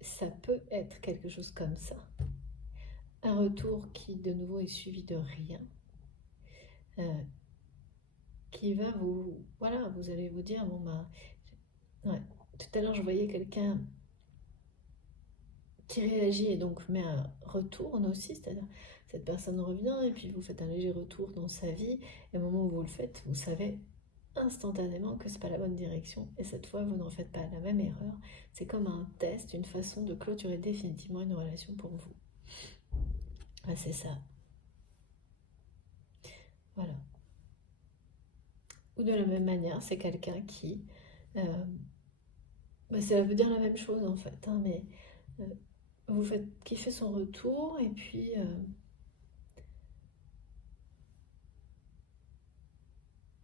ça peut être quelque chose comme ça. Un retour qui de nouveau est suivi de rien. Qui va vous... Voilà, vous allez vous dire, bon bah... Ouais. Tout à l'heure, je voyais quelqu'un qui réagit et donc met un retourne aussi, c'est-à-dire cette personne revient et puis vous faites un léger retour dans sa vie et au moment où vous le faites, vous savez instantanément que c'est pas la bonne direction et cette fois vous n'en faites pas la même erreur. C'est comme un test, une façon de clôturer définitivement une relation pour vous. Ah, c'est ça. Voilà. Ou de la même manière, c'est quelqu'un qui... ça veut dire la même chose en fait, mais qui fait son retour et puis...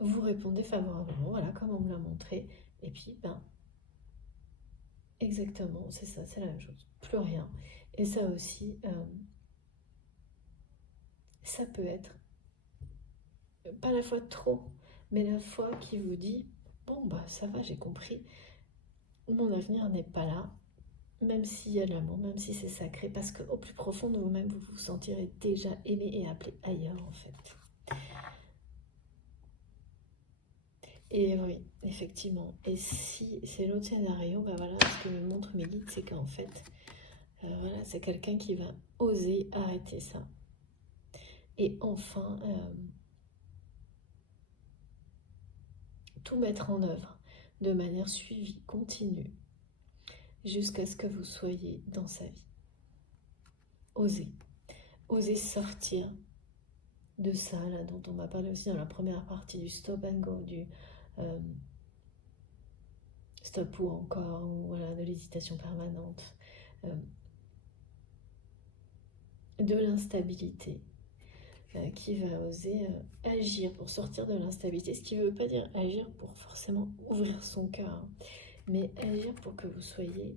vous répondez favorablement, voilà, comme on me l'a montré. Et puis, exactement, c'est ça, c'est la même chose. Plus rien. Et ça aussi, ça peut être, pas la fois trop, mais la fois qui vous dit, bon, ça va, j'ai compris. Mon avenir n'est pas là, même s'il y a de l'amour, même si c'est sacré, parce qu'au plus profond de vous-même, vous vous sentirez déjà aimé et appelé ailleurs, en fait. Et oui, effectivement. Et si c'est l'autre scénario, voilà, ce que me montre mes guides, c'est qu'en fait, voilà, c'est quelqu'un qui va oser arrêter ça. Et enfin, tout mettre en œuvre de manière suivie, continue, jusqu'à ce que vous soyez dans sa vie. Osez. Osez sortir de ça, là, dont on m'a parlé aussi dans la première partie du stop and go, du stop ou encore, ou voilà, de l'hésitation permanente, de l'instabilité, qui va oser agir pour sortir de l'instabilité, ce qui ne veut pas dire agir pour forcément ouvrir son cœur, hein, mais agir pour que vous soyez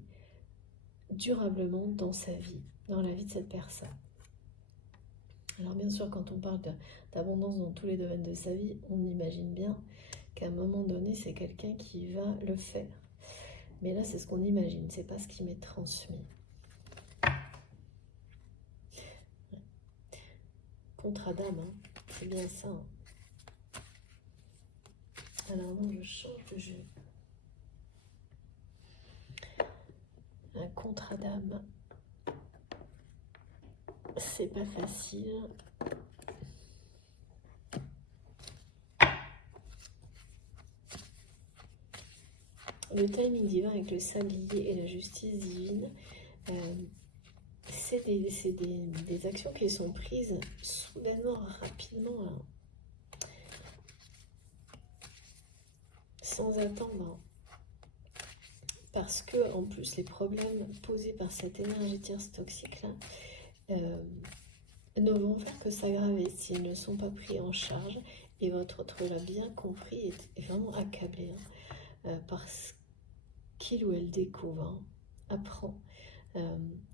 durablement dans sa vie, dans la vie de cette personne. Alors bien sûr, quand on parle d'abondance dans tous les domaines de sa vie, on imagine bien qu'à un moment donné, c'est quelqu'un qui va le faire. Mais là, c'est ce qu'on imagine, c'est pas ce qui m'est transmis. Contre Adam, hein, c'est bien ça. Hein. Alors non, je change de jeu. Un contre Adam, c'est pas facile. Le timing divin avec le sablier et la justice divine, c'est des actions qui sont prises soudainement, rapidement, hein, sans attendre. Parce que, en plus, les problèmes posés par cette énergie tierce toxique-là ne vont faire que s'aggraver s'ils ne sont pas pris en charge. Et votre autre l'a bien compris, est vraiment accablé parce qu'il ou elle découvre, hein, apprend.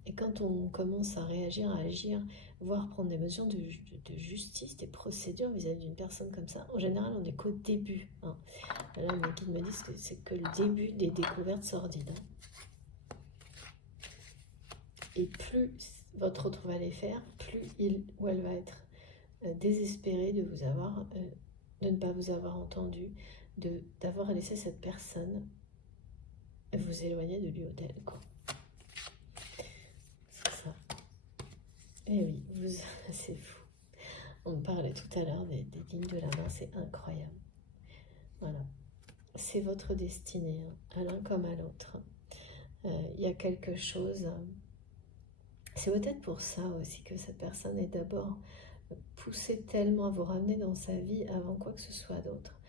Et quand on commence à réagir, à agir, voire prendre des mesures de justice, des procédures vis-à-vis d'une personne comme ça, en général, on n'est qu'au début. Hein. Là, mes guides me disent que c'est que le début des découvertes sordides. Hein. Et plus votre autre va les faire, plus il ou elle va être désespéré de vous avoir, de ne pas vous avoir entendu, d'avoir laissé cette personne vous éloigner de lui ou d'elle, quoi. C'est ça. Et oui, c'est fou. On parlait tout à l'heure des lignes de la main, c'est incroyable. Voilà. C'est votre destinée, hein, à l'un comme à l'autre. Il y a quelque chose... c'est peut-être pour ça aussi que cette personne est d'abord poussée tellement à vous ramener dans sa vie avant quoi que ce soit d'autre.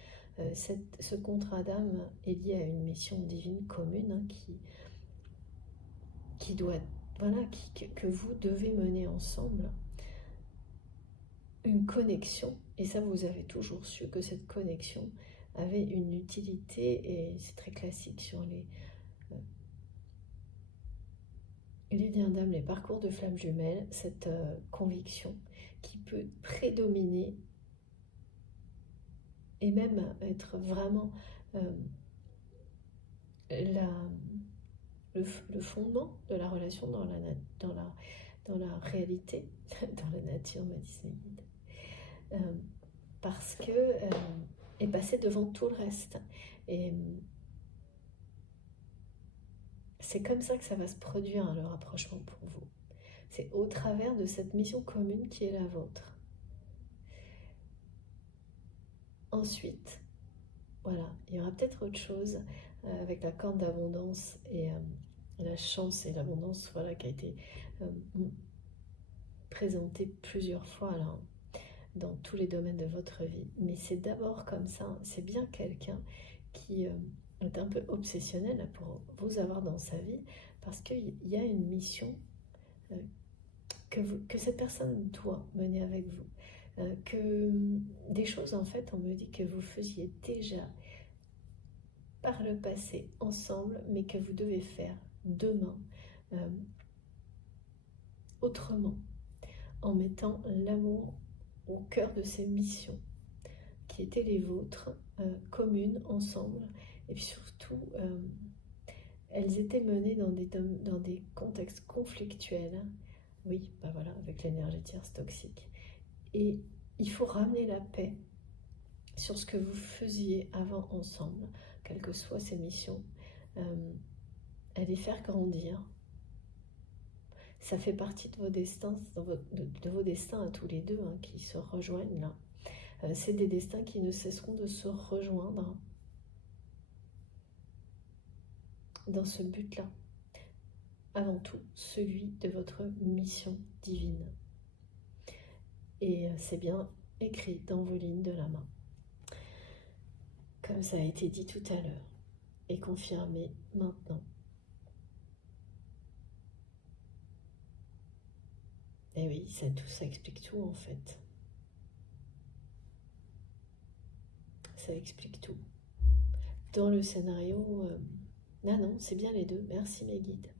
Ce contrat d'âme est lié à une mission divine commune, hein, qui doit, voilà, que vous devez mener ensemble. Une connexion, et ça vous avez toujours su que cette connexion avait une utilité, et c'est très classique sur les liens d'âme, les parcours de flammes jumelles, cette conviction qui peut prédominer et même être vraiment le fondement de la relation dans la réalité, dans la nature, me disent mes guides. Parce que est passé devant tout le reste. Et c'est comme ça que ça va se produire, hein, le rapprochement pour vous. C'est au travers de cette mission commune qui est la vôtre. Ensuite, voilà, il y aura peut-être autre chose avec la corde d'abondance et la chance et l'abondance, voilà, qui a été présentée plusieurs fois là, dans tous les domaines de votre vie. Mais c'est d'abord comme ça, c'est bien quelqu'un qui est un peu obsessionnel pour vous avoir dans sa vie, parce qu'il y a une mission que cette personne doit mener avec vous. Que des choses, en fait, on me dit que vous faisiez déjà par le passé ensemble, mais que vous devez faire demain autrement, en mettant l'amour au cœur de ces missions qui étaient les vôtres, communes, ensemble, et puis surtout, elles étaient menées dans des contextes conflictuels, oui, bah voilà, avec l'énergie tierce toxique. Et il faut ramener la paix sur ce que vous faisiez avant ensemble, quelles que soient ces missions, à les faire grandir. Ça fait partie de vos destins, de vos destins à tous les deux, hein, qui se rejoignent là. C'est des destins qui ne cesseront de se rejoindre dans ce but-là. Avant tout, celui de votre mission divine. Et c'est bien écrit dans vos lignes de la main, comme ça a été dit tout à l'heure. est confirmée maintenant. Et oui, ça explique tout en fait. Ça explique tout. Dans le scénario... Ah non, c'est bien les deux, merci mes guides.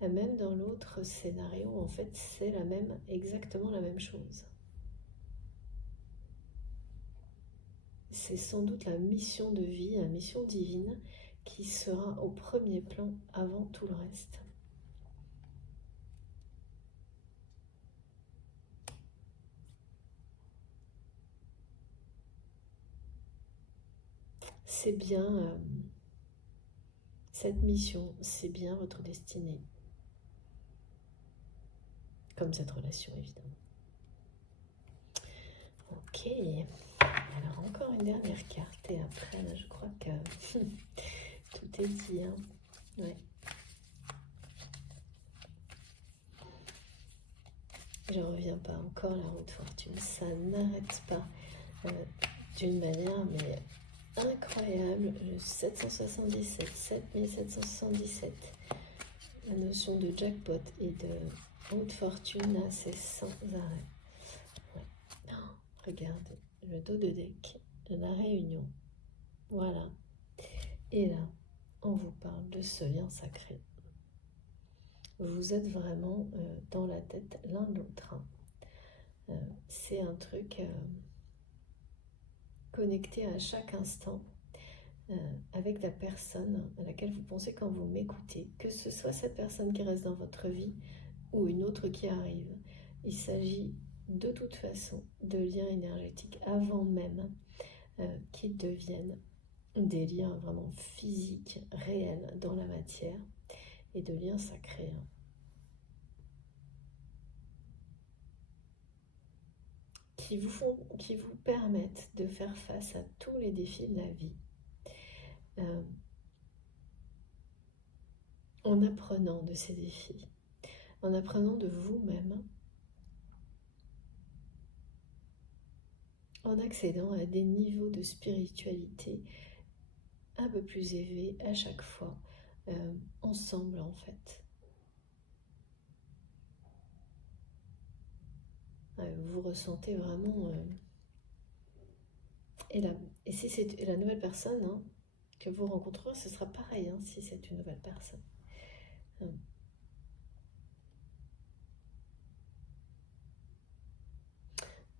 Même dans l'autre scénario, en fait, c'est exactement la même chose. C'est sans doute la mission de vie, la mission divine, qui sera au premier plan avant tout le reste. C'est bien cette mission, c'est bien votre destinée. Comme cette relation, évidemment. Ok. Alors, encore une dernière carte. Et après, là, je crois que tout est dit. Hein. Ouais. Je reviens pas encore, la roue de fortune. Ça n'arrête pas d'une manière, mais incroyable. Le 777, 7777. La notion de jackpot et de roue de fortune, là, c'est sans arrêt. Ouais. Oh, regardez, le dos de deck, la réunion. Voilà. Et là, on vous parle de ce lien sacré. Vous êtes vraiment dans la tête l'un de l'autre. C'est un truc connecté à chaque instant avec la personne à laquelle vous pensez quand vous m'écoutez, que ce soit cette personne qui reste dans votre vie ou une autre qui arrive. Il s'agit de toute façon de liens énergétiques avant même qu'ils deviennent des liens vraiment physiques, réels dans la matière et de liens sacrés. Qui vous permettent de faire face à tous les défis de la vie en apprenant de ces défis, en apprenant de vous-même, en accédant à des niveaux de spiritualité un peu plus élevés à chaque fois, ensemble en fait. Vous ressentez vraiment... et si c'est la nouvelle personne que vous rencontrerez, ce sera pareil si c'est une nouvelle personne.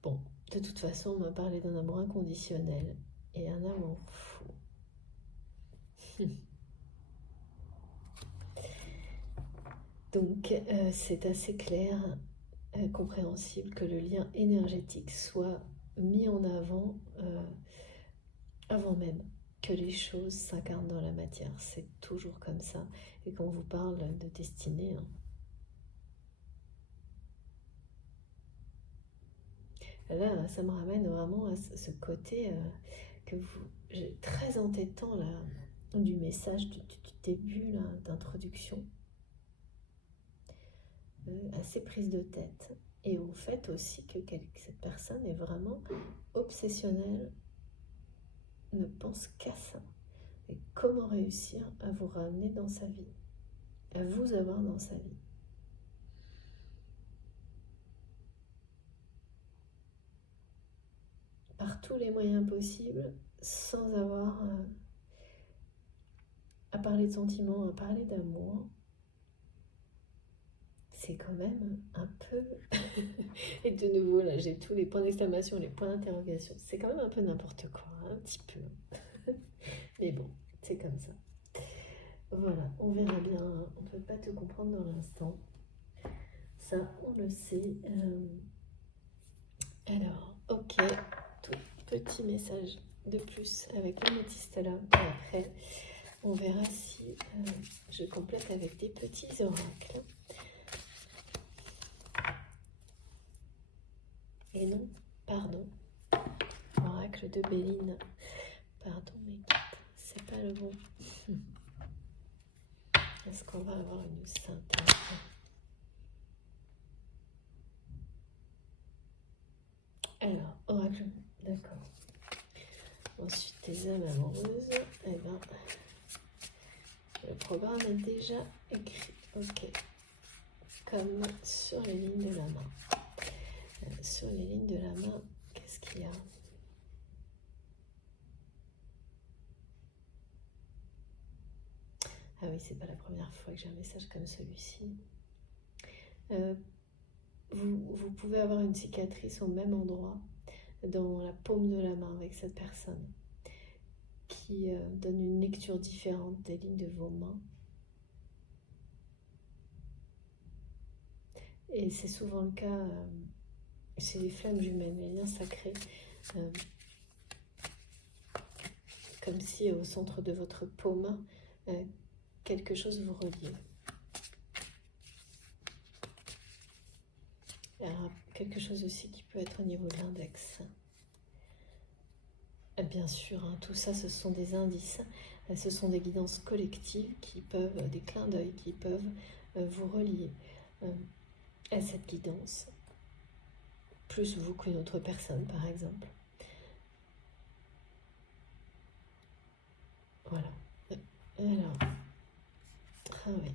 Bon, de toute façon, on m'a parlé d'un amour inconditionnel et un amour fou. Donc, c'est assez clair, compréhensible que le lien énergétique soit mis en avant avant même que les choses s'incarnent dans la matière. C'est toujours comme ça. Et quand on vous parle de destinée, là, ça me ramène vraiment à ce côté très entêtant là, du message du début d'introduction, assez prise de tête, et au fait aussi que cette personne est vraiment obsessionnelle, ne pense qu'à ça. Et comment réussir à vous ramener dans sa vie, à vous avoir dans sa vie. Par tous les moyens possibles, sans avoir à parler de sentiments, à parler d'amour. C'est quand même un peu... Et de nouveau, là, j'ai tous les points d'exclamation, les points d'interrogation. C'est quand même un peu n'importe quoi, un petit peu. Mais bon, c'est comme ça. Voilà, on verra bien. On ne peut pas te comprendre dans l'instant. Ça, on le sait. Alors, ok, tout petit message de plus avec l'améthyste là. Et après, on verra si je complète avec des petits oracles. Et non, pardon, oracle de Béline. Pardon, mais c'est pas le bon. Est-ce qu'on va avoir une synthèse? Alors, oracle, d'accord. Ensuite, tes âmes amoureuses. Eh ben, Le programme est déjà écrit. Ok. Comme sur les lignes de la main. Sur les lignes de la main, qu'est-ce qu'il y a? Ah oui, c'est pas la première fois que j'ai un message comme celui-ci. Vous pouvez avoir une cicatrice au même endroit, dans la paume de la main avec cette personne, qui donne une lecture différente des lignes de vos mains. Et c'est souvent le cas chez les flammes jumelles, les liens sacrés, comme si au centre de votre paume, quelque chose vous reliait. Alors, quelque chose aussi qui peut être au niveau de l'index. Bien sûr, hein, tout ça, ce sont des indices, ce sont des guidances collectives qui peuvent, des clins d'œil qui peuvent vous relier à cette guidance, plus vous qu'une autre personne, par exemple. Voilà. Alors, ah oui.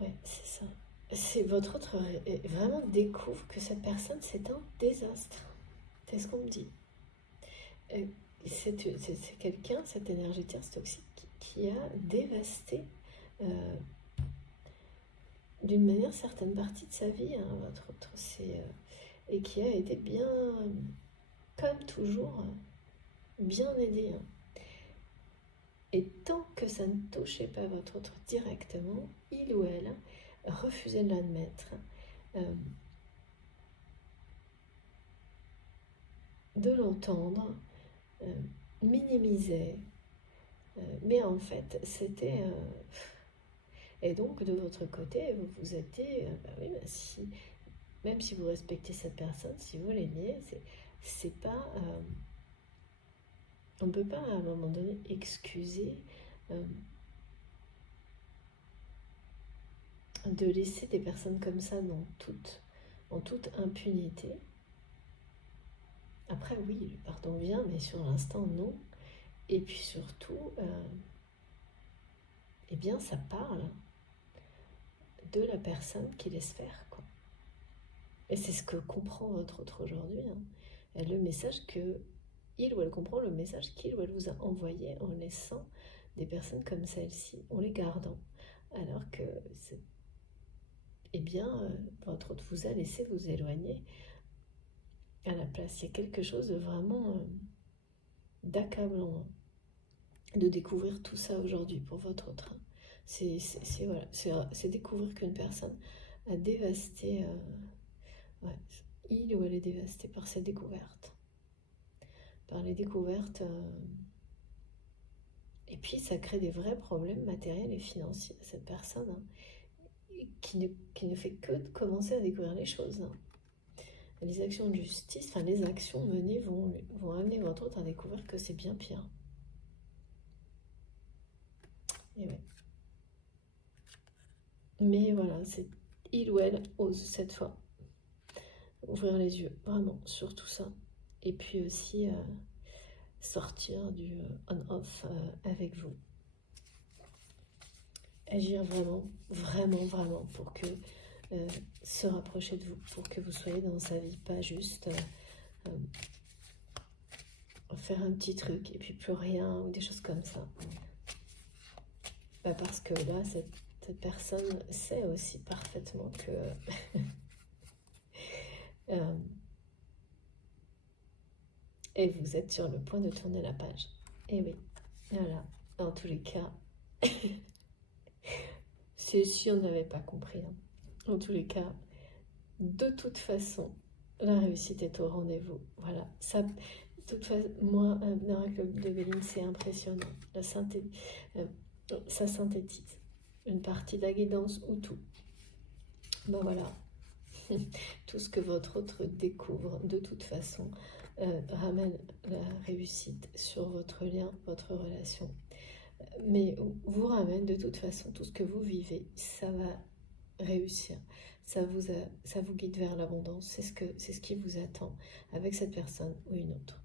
Ouais, c'est ça. C'est votre autre vraiment découvre que cette personne, c'est un désastre. C'est ce qu'on me dit. C'est quelqu'un, cette énergie tierce toxique, qui a dévasté d'une manière certaine partie de sa vie, hein, votre autre, et qui a été bien, comme toujours, bien aidé. Hein. Et tant que ça ne touchait pas votre autre directement, il ou elle refusait de l'admettre, de l'entendre, minimisait, mais en fait c'était... et donc de votre côté, vous vous êtes dit, bah oui, bah si, même si vous respectez cette personne, si vous l'aimez, c'est pas... on ne peut pas à un moment donné excuser de laisser des personnes comme ça en toute impunité. Après oui, le pardon vient, mais sur l'instant non. Et puis surtout, eh bien ça parle de la personne qui laisse faire, quoi. Et c'est ce que comprend votre autre aujourd'hui. Hein. Le message que il ou elle comprend le message qu'il ou elle vous a envoyé en laissant des personnes comme celle-ci, en les gardant. Alors que, eh bien, votre autre vous a laissé vous éloigner à la place. Il y a quelque chose de vraiment d'accablant de découvrir tout ça aujourd'hui pour votre autre. C'est découvrir qu'une personne a dévasté, il ou elle est dévasté par cette découverte. Par les découvertes. Et puis ça crée des vrais problèmes matériels et financiers à cette personne, hein, qui ne fait que de commencer à découvrir les choses. Hein. Les actions de justice, enfin les actions menées vont amener votre autre à découvrir que c'est bien pire. Et ouais. Mais voilà, c'est il ou elle ose cette fois ouvrir les yeux, vraiment, sur tout ça. Et puis aussi sortir du on-off avec vous. Agir vraiment, vraiment, vraiment pour que se rapprocher de vous, pour que vous soyez dans sa vie, pas juste faire un petit truc et puis plus rien ou des choses comme ça. Bah parce que là, cette personne sait aussi parfaitement que et vous êtes sur le point de tourner la page. Et oui, voilà, dans tous les cas, c'est si on n'avait pas compris. Hein. En tous les cas, de toute façon, la réussite est au rendez-vous. Voilà, ça, de toute façon, moi, Miracle de Béline, c'est impressionnant. Ça synthétise une partie de la guidance ou tout. Ben voilà, tout ce que votre autre découvre, de toute façon, ramène la réussite sur votre lien, votre relation. Mais vous ramène de toute façon tout ce que vous vivez, ça va réussir. Ça vous guide vers l'abondance. C'est ce qui vous attend avec cette personne ou une autre.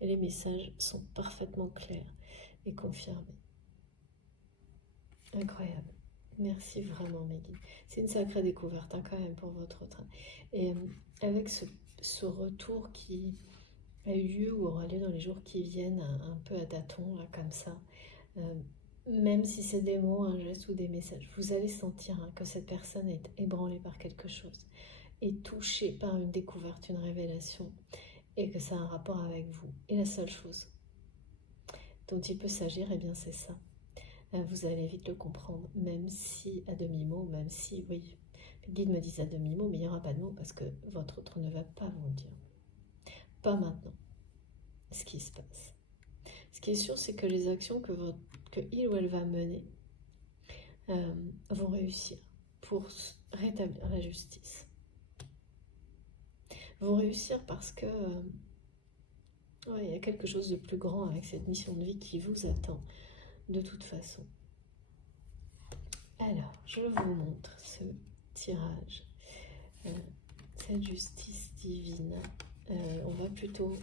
Et les messages sont parfaitement clairs et confirmés. Incroyable. Merci vraiment, Meggy. C'est une sacrée découverte quand même pour votre train. Et avec ce retour qui a eu lieu ou aura lieu dans les jours qui viennent, un peu à tâtons, là, comme ça, même si c'est des mots, un geste ou des messages, vous allez sentir que cette personne est ébranlée par quelque chose, est touchée par une découverte, une révélation, et que ça a un rapport avec vous. Et la seule chose dont il peut s'agir, eh bien c'est ça. Vous allez vite le comprendre, même si à demi-mot, même si, oui, les guides me disent à demi-mot, mais il n'y aura pas de mots parce que votre autre ne va pas vous le dire. Pas maintenant, ce qui se passe. Ce qui est sûr, c'est que les actions que il ou elle va mener vont réussir pour rétablir la justice. Vont réussir parce que il y a quelque chose de plus grand avec cette mission de vie qui vous attend de toute façon. Alors, je vous montre ce tirage, cette justice divine. On va plutôt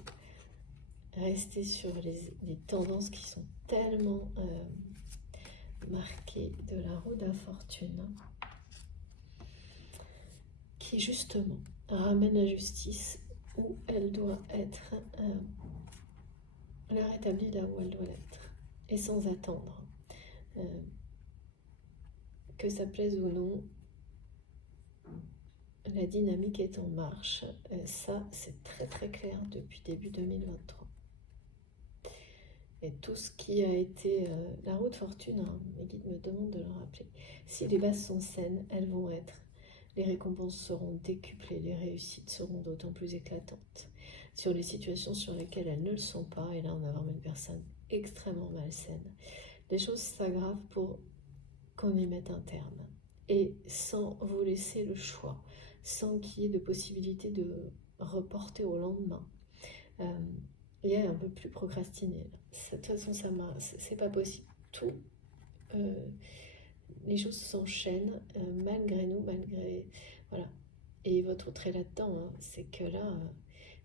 rester sur les tendances qui sont tellement marquées de la roue de la fortune, qui justement ramène la justice où elle doit être, la rétablir là où elle doit être, et sans attendre. Que ça plaise ou non, la dynamique est en marche. Ça, c'est très très clair depuis début 2023. Et tout ce qui a été la roue de fortune, mes guides me demandent de le rappeler. Si les bases sont saines, elles vont être. Les récompenses seront décuplées, les réussites seront d'autant plus éclatantes. Sur les situations sur lesquelles elles ne le sont pas, et là on a vraiment une personne extrêmement malsaine, les choses s'aggravent pour qu'on y mette un terme. Et sans vous laisser le choix, sans qu'il y ait de possibilité de reporter au lendemain. Et un peu plus procrastiné. De toute façon, c'est pas possible. Tout, les choses s'enchaînent malgré nous, malgré... Voilà. Et votre trait là-dedans, c'est que là,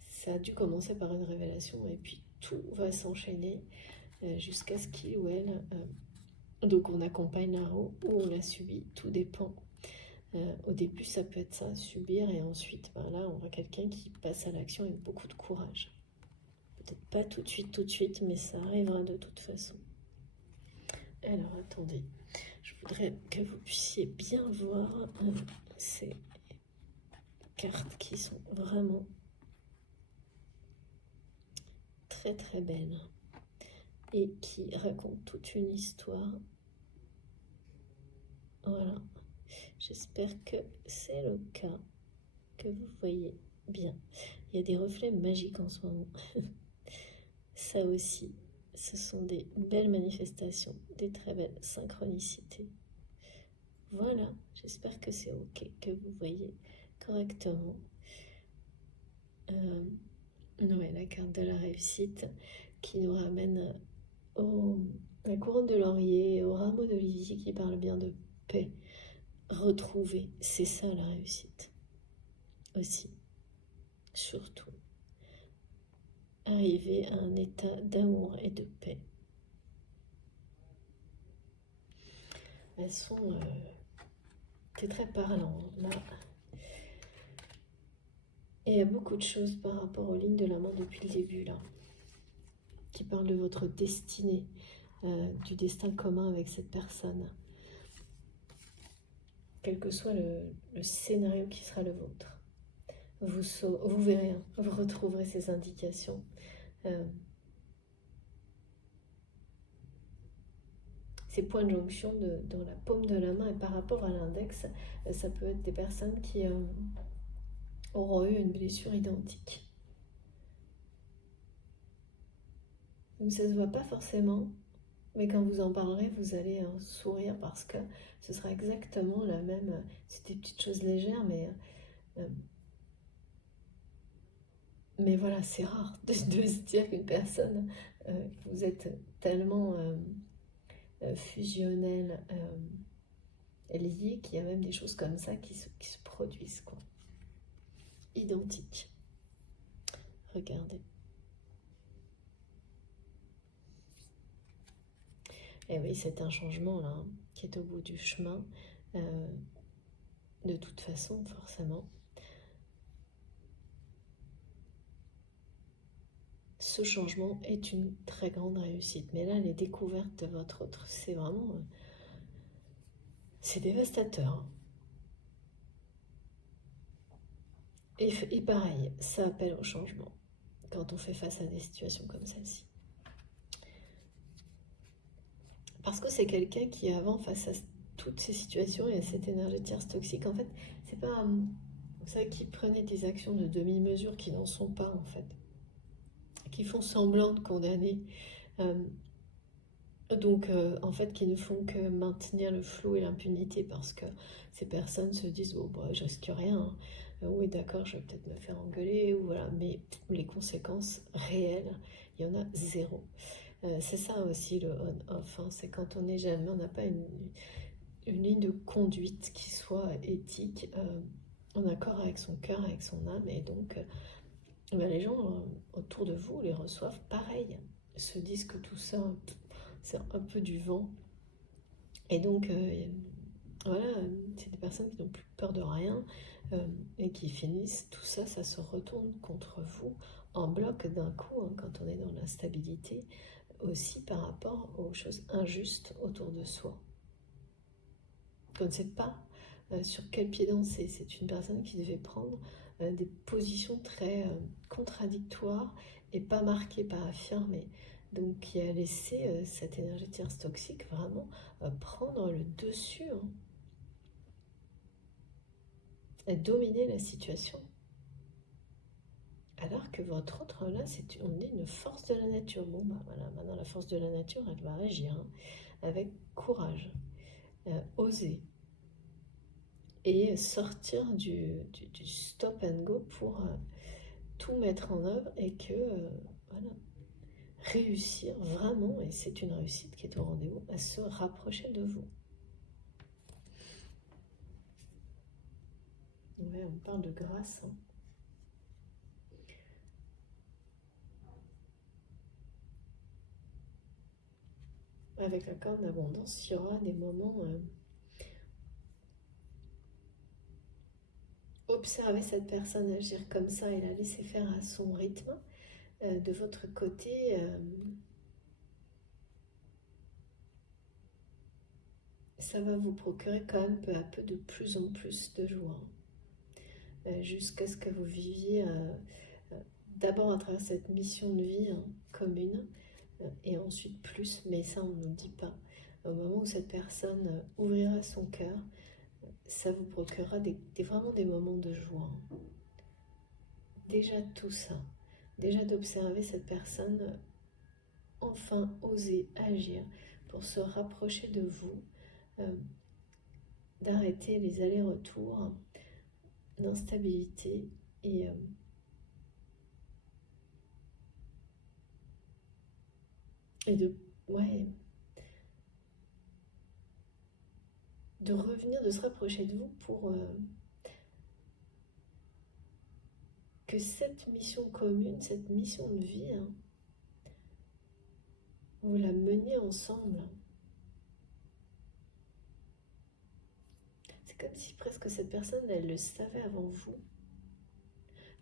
ça a dû commencer par une révélation et puis tout va s'enchaîner jusqu'à ce qu'il ou elle... donc on accompagne la roue ou on la subit, tout dépend. Au début, ça peut être ça, subir, et ensuite, là, on voit quelqu'un qui passe à l'action avec beaucoup de courage. Peut-être pas tout de suite, mais ça arrivera de toute façon. Alors, attendez, je voudrais que vous puissiez bien voir ces cartes qui sont vraiment très très belles et qui racontent toute une histoire. Voilà, j'espère que c'est le cas, que vous voyez bien. Il y a des reflets magiques en ce moment. Ça aussi, ce sont des belles manifestations, des très belles synchronicités. Voilà, j'espère que c'est ok, que vous voyez correctement. Ouais, la carte de la réussite qui nous ramène à la couronne de laurier, au rameau d'olivier qui parle bien de paix. Retrouver, c'est ça la réussite. Aussi, surtout, arriver à un état d'amour et de paix. Elles sont... c'est très parlant, là. Et il y a beaucoup de choses par rapport aux lignes de la main depuis le début, là, qui parlent de votre destinée, du destin commun avec cette personne. Quel que soit le scénario qui sera le vôtre. Vous verrez, vous retrouverez ces indications. Ces points de jonction dans la paume de la main, et par rapport à l'index, ça peut être des personnes qui auront eu une blessure identique. Donc ça ne se voit pas forcément, mais quand vous en parlerez, vous allez sourire parce que ce sera exactement la même... C'est des petites choses légères, mais voilà, c'est rare de se dire qu'une personne, vous êtes tellement fusionnel, lié, qu'il y a même des choses comme ça qui se produisent, quoi. Identiques. Regardez. Et oui, c'est un changement là. qui est au bout du chemin, de toute façon, forcément. Ce changement est une très grande réussite. Mais là, les découvertes de votre autre, c'est vraiment... c'est dévastateur. Et pareil, ça appelle au changement quand on fait face à des situations comme celle-ci. Parce que c'est quelqu'un qui, avant, face à toutes ces situations et à cette énergie tierce toxique, en fait, c'est pas... Vous savez, qui prenait des actions de demi-mesure qui n'en sont pas, en fait. Qui font semblant de condamner. Donc, en fait, qui ne font que maintenir le flou et l'impunité parce que ces personnes se disent « Oh, bah, je risque rien. Hein. Oui, d'accord, je vais peut-être me faire engueuler. » ou voilà. Mais les conséquences réelles, il y en a zéro. C'est ça aussi le on-off. Hein. C'est quand on n'est jamais, on n'a pas une ligne de conduite qui soit éthique, en accord avec son cœur, avec son âme. Et donc, les gens autour de vous les reçoivent pareil. Se disent que tout ça... c'est un peu du vent. Et donc, voilà, c'est des personnes qui n'ont plus peur de rien et qui finissent, tout ça, ça se retourne contre vous en bloc d'un coup, hein, quand on est dans l'instabilité, aussi par rapport aux choses injustes autour de soi. On ne sait pas sur quel pied danser. C'est une personne qui devait prendre des positions très contradictoires et pas marquées, pas affirmées. Donc qui a laissé cette énergie tierce toxique vraiment prendre le dessus, hein, et dominer la situation. Alors que votre autre, là, on est une force de la nature. Bon, bah voilà, maintenant la force de la nature, elle va agir, hein, avec courage, oser, et sortir du stop and go pour tout mettre en œuvre et que, voilà, réussir vraiment, et c'est une réussite qui est au rendez-vous, à se rapprocher de vous. Ouais, on parle de grâce. Hein. Avec la corne d'abondance, il y aura des moments... observez cette personne agir comme ça et la laisser faire à son rythme. De votre côté... ça va vous procurer quand même peu à peu de plus en plus de joie. Jusqu'à ce que vous viviez d'abord à travers cette mission de vie, hein, commune, et ensuite plus, mais ça on ne le dit pas. Au moment où cette personne ouvrira son cœur, ça vous procurera vraiment des moments de joie. Déjà tout ça, déjà d'observer cette personne enfin oser agir pour se rapprocher de vous, d'arrêter les allers-retours d'instabilité et de revenir, de se rapprocher de vous pour que cette mission commune, cette mission de vie, hein, vous la meniez ensemble. C'est comme si presque cette personne, elle le savait avant vous.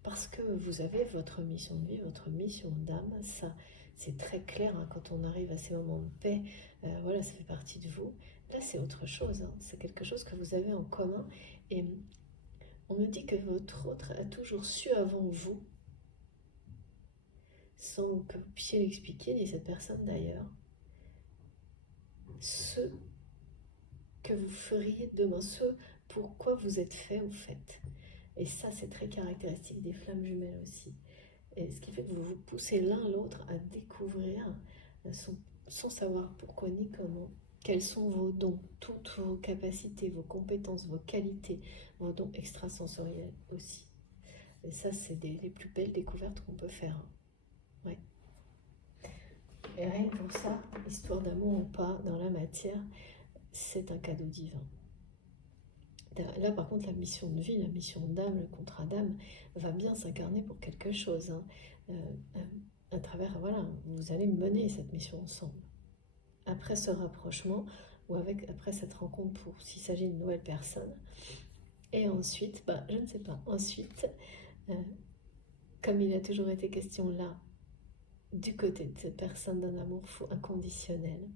Parce que vous avez votre mission de vie, votre mission d'âme, ça c'est très clair, hein, quand on arrive à ces moments de paix, voilà, ça fait partie de vous. Là c'est autre chose, hein, c'est quelque chose que vous avez en commun, et on me dit que votre autre a toujours su avant vous, sans que vous puissiez l'expliquer, ni cette personne d'ailleurs, ce que vous feriez demain, ce pourquoi vous êtes fait ou faites. Et ça c'est très caractéristique des flammes jumelles aussi. Et ce qui fait que vous vous poussez l'un l'autre à découvrir sans savoir pourquoi ni comment, quels sont vos dons, toutes vos capacités, vos compétences, vos qualités, vos dons extrasensoriels aussi. Et ça, c'est les plus belles découvertes qu'on peut faire. Ouais. Et rien que pour ça, histoire d'amour ou pas, dans la matière, c'est un cadeau divin. Là, par contre, la mission de vie, la mission d'âme, le contrat d'âme, va bien s'incarner pour quelque chose. Hein. À travers, voilà, vous allez mener cette mission ensemble. Après ce rapprochement, ou avec après cette rencontre pour s'il s'agit d'une nouvelle personne. Et ensuite, je ne sais pas, ensuite, comme il a toujours été question là, du côté de cette personne d'un amour fou inconditionnel,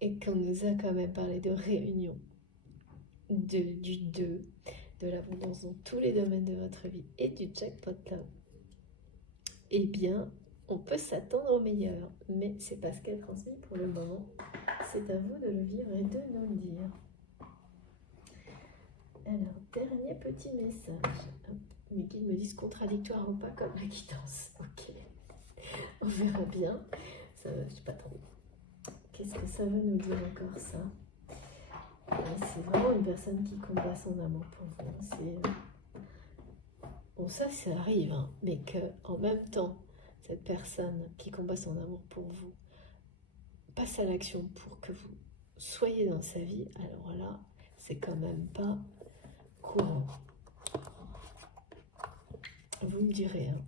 et qu'on nous a quand même parlé de réunion, du 2, de l'abondance dans tous les domaines de votre vie et du jackpot là, eh bien, on peut s'attendre au meilleur, mais c'est pas ce qu'elle transmet pour le moment. C'est à vous de le vivre et de nous le dire. Alors, dernier petit message. Mes guides me disent contradictoire ou pas comme la guidance. Ok, on verra bien. Ça, je sais pas trop. Qu'est-ce que ça veut nous dire encore ça? C'est vraiment une personne qui combat son amour pour vous. C'est bon, ça arrive, hein, mais que en même temps, cette personne qui combat son amour pour vous passe à l'action pour que vous soyez dans sa vie. Alors là, c'est quand même pas courant. Vous me direz, hein.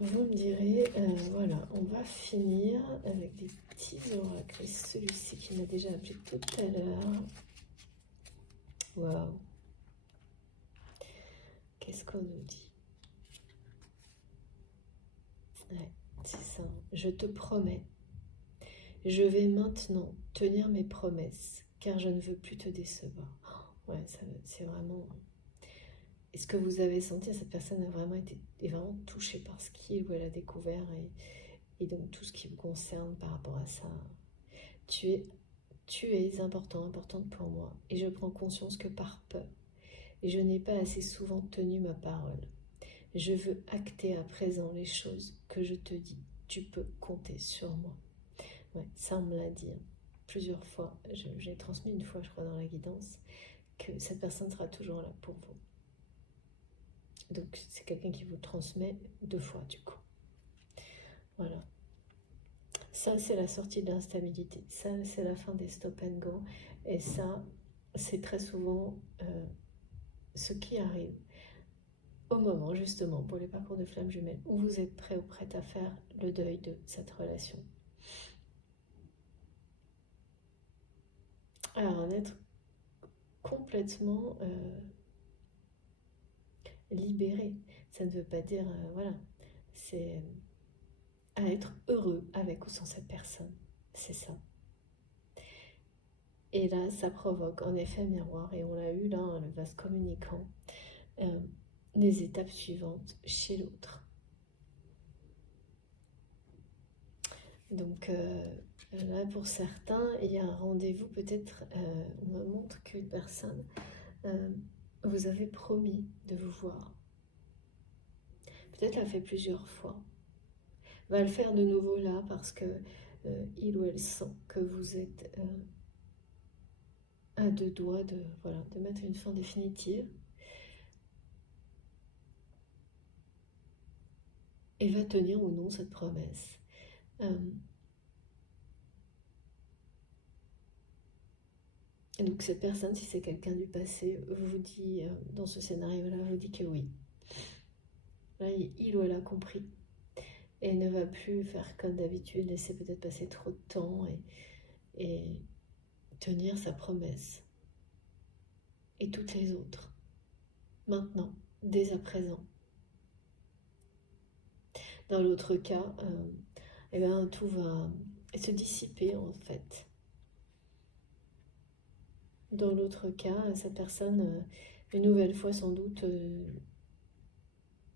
Vous me direz, voilà, on va finir avec des petits oracles. Celui-ci qui m'a déjà appelé tout à l'heure. Waouh! Qu'est-ce qu'on nous dit? Ouais, c'est ça. Je te promets, je vais maintenant tenir mes promesses, car je ne veux plus te décevoir. Ouais, c'est vraiment... Est-ce que vous avez senti, cette personne a vraiment est vraiment touchée par ce qu'il ou elle a découvert et donc tout ce qui vous concerne par rapport à ça. Tu es importante pour moi et je prends conscience que par peur, et je n'ai pas assez souvent tenu ma parole. Je veux acter à présent les choses que je te dis. Tu peux compter sur moi. Ouais, ça on me l'a dit plusieurs fois. J'ai transmis une fois, je crois, dans la guidance, que cette personne sera toujours là pour vous. Donc c'est quelqu'un qui vous transmet 2 fois du coup. Voilà. Ça c'est la sortie de l'instabilité. Ça c'est la fin des stop and go. Et ça c'est très souvent ce qui arrive au moment justement pour les parcours de flammes jumelles où vous êtes prêt ou prête à faire le deuil de cette relation. Alors en être complètement libéré, ça ne veut pas dire voilà, c'est à être heureux avec ou sans cette personne, c'est ça. Et là ça provoque en effet miroir, et on l'a eu là, le vase communicant, les étapes suivantes chez l'autre. Donc là pour certains il y a un rendez-vous, peut-être on me montre qu'une personne vous avez promis de vous voir, peut-être l'a fait plusieurs fois, va le faire de nouveau là parce que il ou elle sent que vous êtes à 2 doigts de mettre une fin définitive, et va tenir ou non cette promesse. Donc cette personne, si c'est quelqu'un du passé, vous dit, dans ce scénario-là, vous dit que oui. Là, il ou elle a compris et ne va plus faire comme d'habitude, laisser peut-être passer trop de temps et tenir sa promesse. Et toutes les autres, maintenant, dès à présent. Dans l'autre cas, eh bien, tout va se dissiper en fait. Dans l'autre cas, cette personne, une nouvelle fois sans doute,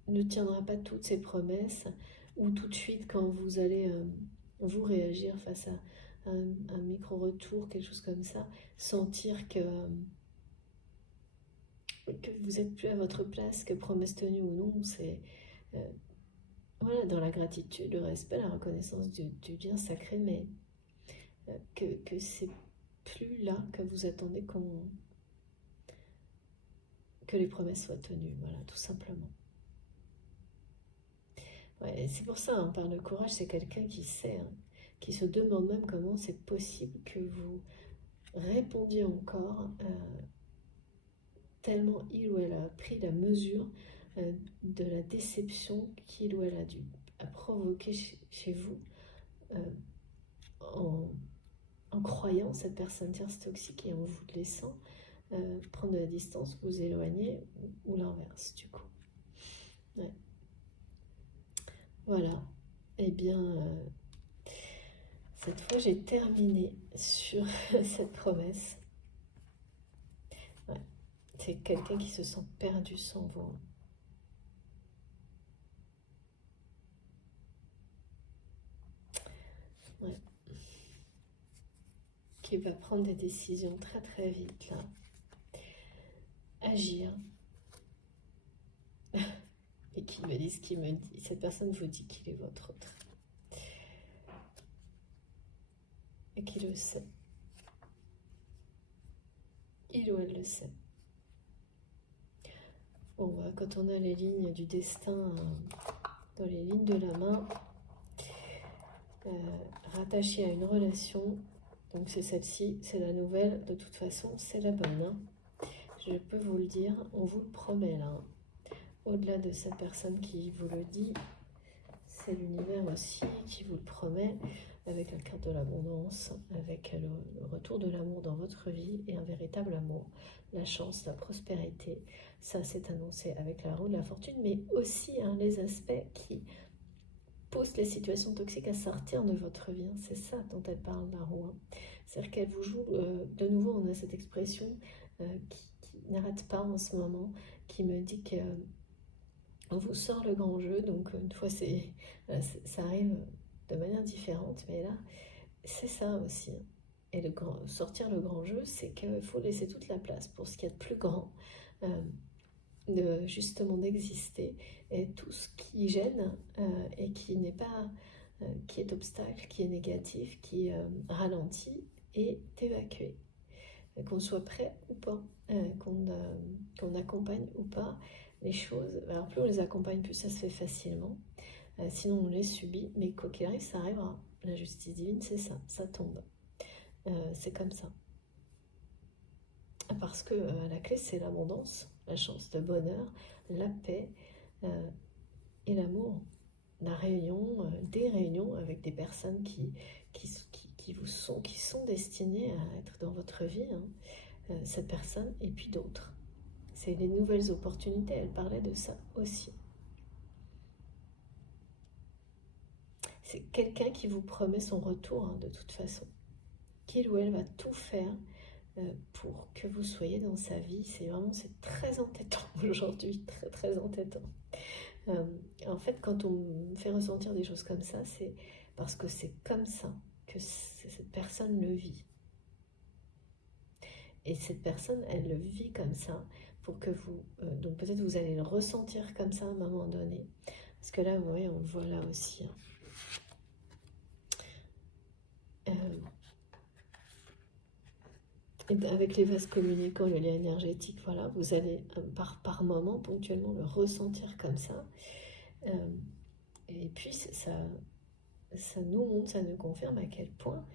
ne tiendra pas toutes ses promesses, ou tout de suite quand vous allez vous réagir face à un micro-retour, quelque chose comme ça, sentir que vous n'êtes plus à votre place, que promesse tenue ou non, c'est voilà, dans la gratitude, le respect, la reconnaissance du bien sacré, mais que c'est plus là que vous attendez que les promesses soient tenues, voilà, tout simplement. Ouais, c'est pour ça, hein, par le courage, c'est quelqu'un qui sait, hein, qui se demande même comment c'est possible que vous répondiez encore, tellement il ou elle a pris la mesure de la déception qu'il ou elle a provoquer chez vous, en croyant cette personne tierce toxique et en vous laissant prendre de la distance, vous éloigner ou l'inverse du coup. Ouais. Voilà. Eh bien, cette fois j'ai terminé sur cette promesse. Ouais. C'est quelqu'un qui se sent perdu sans vous. Ouais. Qui va prendre des décisions très très vite là. Agir. Et qui me dit ce qu'il me dit. Cette personne vous dit qu'il est votre autre. Et qu'il le sait. Il ou elle le sait. Bon, bah, quand on a les lignes du destin dans les lignes de la main, rattachées à une relation, donc c'est celle-ci, c'est la nouvelle, de toute façon, c'est la bonne. Hein. Je peux vous le dire, on vous le promet là. Au-delà de cette personne qui vous le dit, c'est l'univers aussi qui vous le promet, avec la carte de l'abondance, avec le retour de l'amour dans votre vie et un véritable amour, la chance, la prospérité. Ça, c'est annoncé avec la roue de la fortune, mais aussi les aspects qui poussent les situations toxiques à sortir de votre vie. C'est ça dont elle parle, la roue. C'est-à-dire qu'elle vous joue, de nouveau, on a cette expression qui n'arrête pas en ce moment, qui me dit que on vous sort le grand jeu, donc une fois ça arrive de manière différente, mais là c'est ça aussi. Et sortir le grand jeu, c'est qu'il faut laisser toute la place pour ce qu'il y a de plus grand, justement d'exister, et tout ce qui gêne et qui n'est pas, qui est obstacle, qui est négatif, qui ralentit, est évacué. Qu'on soit prêt ou pas, qu'on accompagne ou pas les choses. Alors plus on les accompagne, plus ça se fait facilement. Sinon on les subit, mais quoi qu'il arrive, ça arrivera. La justice divine, c'est ça, ça tombe. C'est comme ça. Parce que la clé, c'est l'abondance, la chance, le bonheur, la paix et l'amour. La réunion, des réunions avec des personnes qui sont destinées à être dans votre vie, hein, cette personne et puis d'autres. C'est les nouvelles opportunités, elle parlait de ça aussi. C'est quelqu'un qui vous promet son retour, hein, de toute façon. Qu'il ou elle va tout faire pour que vous soyez dans sa vie. C'est très entêtant aujourd'hui, très très entêtant. En fait, quand on me fait ressentir des choses comme ça, c'est parce que c'est comme ça que cette personne le vit. Et cette personne, elle le vit comme ça pour que vous... donc peut-être vous allez le ressentir comme ça à un moment donné. Parce que là, vous voyez, on le voit là aussi. Hein. Avec les vases communicants, le lien énergétique, voilà, vous allez par moment, ponctuellement, le ressentir comme ça. Et puis, ça nous montre, ça nous confirme à quel point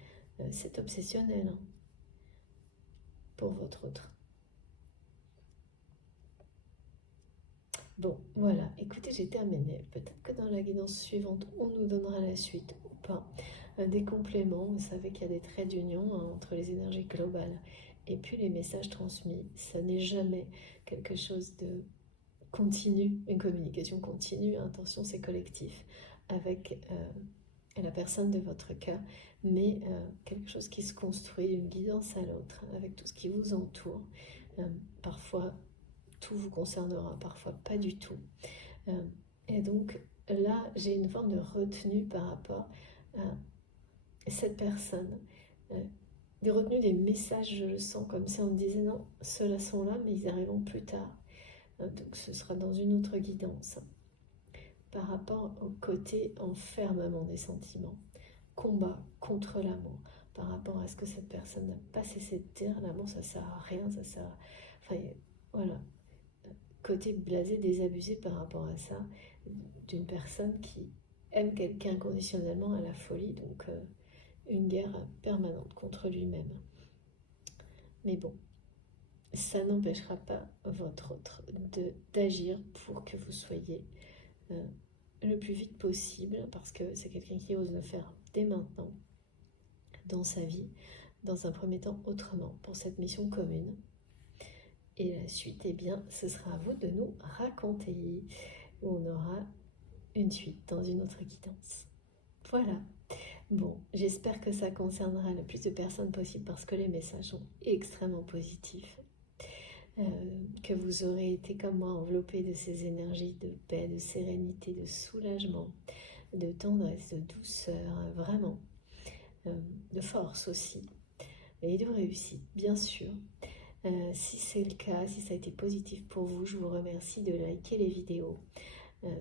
c'est obsessionnel, hein, pour votre autre. Bon, voilà, écoutez, j'ai terminé. Peut-être que dans la guidance suivante, on nous donnera la suite ou pas. Des compléments, vous savez qu'il y a des traits d'union, hein, entre les énergies globales et puis les messages transmis. Ça n'est jamais quelque chose de continu, une communication continue. Attention, c'est collectif avec la personne de votre cœur, mais quelque chose qui se construit d'une guidance à l'autre, avec tout ce qui vous entoure. Parfois, tout vous concernera, parfois pas du tout. Et donc là, j'ai une forme de retenue par rapport à cette personne. Des retenues des messages, je le sens comme si on me disait non, ceux-là sont là, mais ils arriveront plus tard. Donc ce sera dans une autre guidance. Par rapport au côté enfermement des sentiments, combat contre l'amour, par rapport à ce que cette personne n'a pas cessé de dire, l'amour ça sert à rien, ça sert à... Enfin voilà, côté blasé, désabusé par rapport à ça, d'une personne qui aime quelqu'un inconditionnellement à la folie, donc une guerre permanente contre lui-même. Mais bon, ça n'empêchera pas votre autre d'agir pour que vous soyez le plus vite possible, parce que c'est quelqu'un qui ose le faire dès maintenant. dans sa vie, dans un premier temps autrement, pour cette mission commune. Et la suite, eh bien, ce sera à vous de nous raconter, où on aura une suite dans une autre guidance. Voilà. Bon, j'espère que ça concernera le plus de personnes possible parce que les messages sont extrêmement positifs. Que vous aurez été comme moi enveloppé de ces énergies de paix, de sérénité, de soulagement, de tendresse, de douceur, vraiment, de force aussi, et de réussite, bien sûr. Si c'est le cas, si ça a été positif pour vous, je vous remercie de liker les vidéos.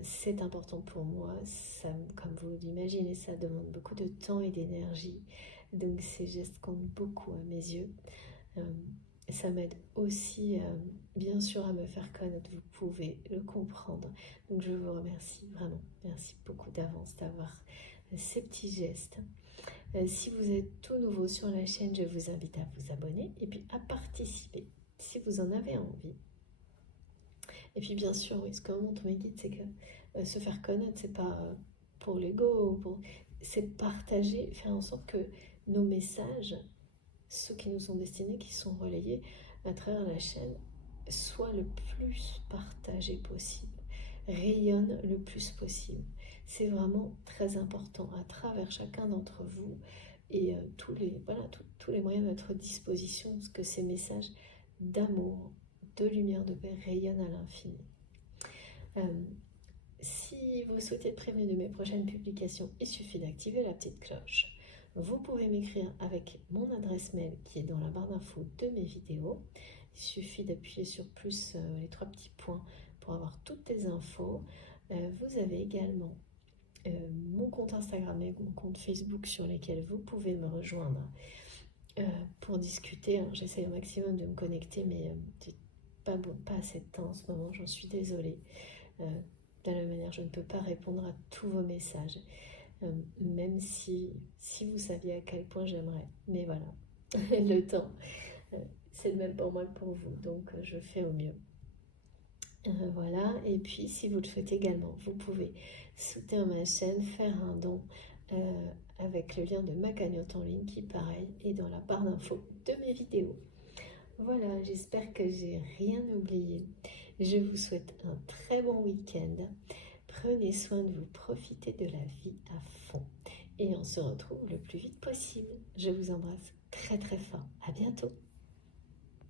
C'est important pour moi, ça, comme vous l'imaginez, ça demande beaucoup de temps et d'énergie, donc ces gestes comptent beaucoup à mes yeux. Ça m'aide aussi, bien sûr, à me faire connaître, vous pouvez le comprendre. Donc je vous remercie vraiment, merci beaucoup d'avance d'avoir ces petits gestes. Si vous êtes tout nouveau sur la chaîne, je vous invite à vous abonner et puis à participer si vous en avez envie. Et puis bien sûr, oui, ce que montre mes guides, c'est que se faire connaître, c'est pas pour l'ego, c'est partager, faire en sorte que nos messages, ceux qui nous sont destinés, qui sont relayés à travers la chaîne, soient le plus partagés possible, rayonnent le plus possible. C'est vraiment très important à travers chacun d'entre vous et tous les moyens à notre disposition, parce que ces messages d'amour, de lumière, de paix rayonnent à l'infini. Si vous souhaitez être prévenu de mes prochaines publications, il suffit d'activer la petite cloche. Vous pouvez m'écrire avec mon adresse mail qui est dans la barre d'infos de mes vidéos. Il suffit d'appuyer sur plus les 3 petits points pour avoir toutes les infos. Vous avez également mon compte Instagram et mon compte Facebook sur lesquels vous pouvez me rejoindre pour discuter. J'essaie au maximum de me connecter, mais j'ai pas assez de temps en ce moment, j'en suis désolée. De la même manière, je ne peux pas répondre à tous vos messages. Même si vous saviez à quel point j'aimerais. Mais voilà, le temps, c'est le même pour moi que pour vous, donc je fais au mieux. Voilà, et puis si vous le souhaitez également, vous pouvez soutenir ma chaîne, faire un don avec le lien de ma cagnotte en ligne qui, pareil, est dans la barre d'infos de mes vidéos. Voilà, j'espère que j'ai rien oublié. Je vous souhaite un très bon week-end. Prenez soin de vous, profitez de la vie à fond. Et on se retrouve le plus vite possible. Je vous embrasse très très fort. À bientôt.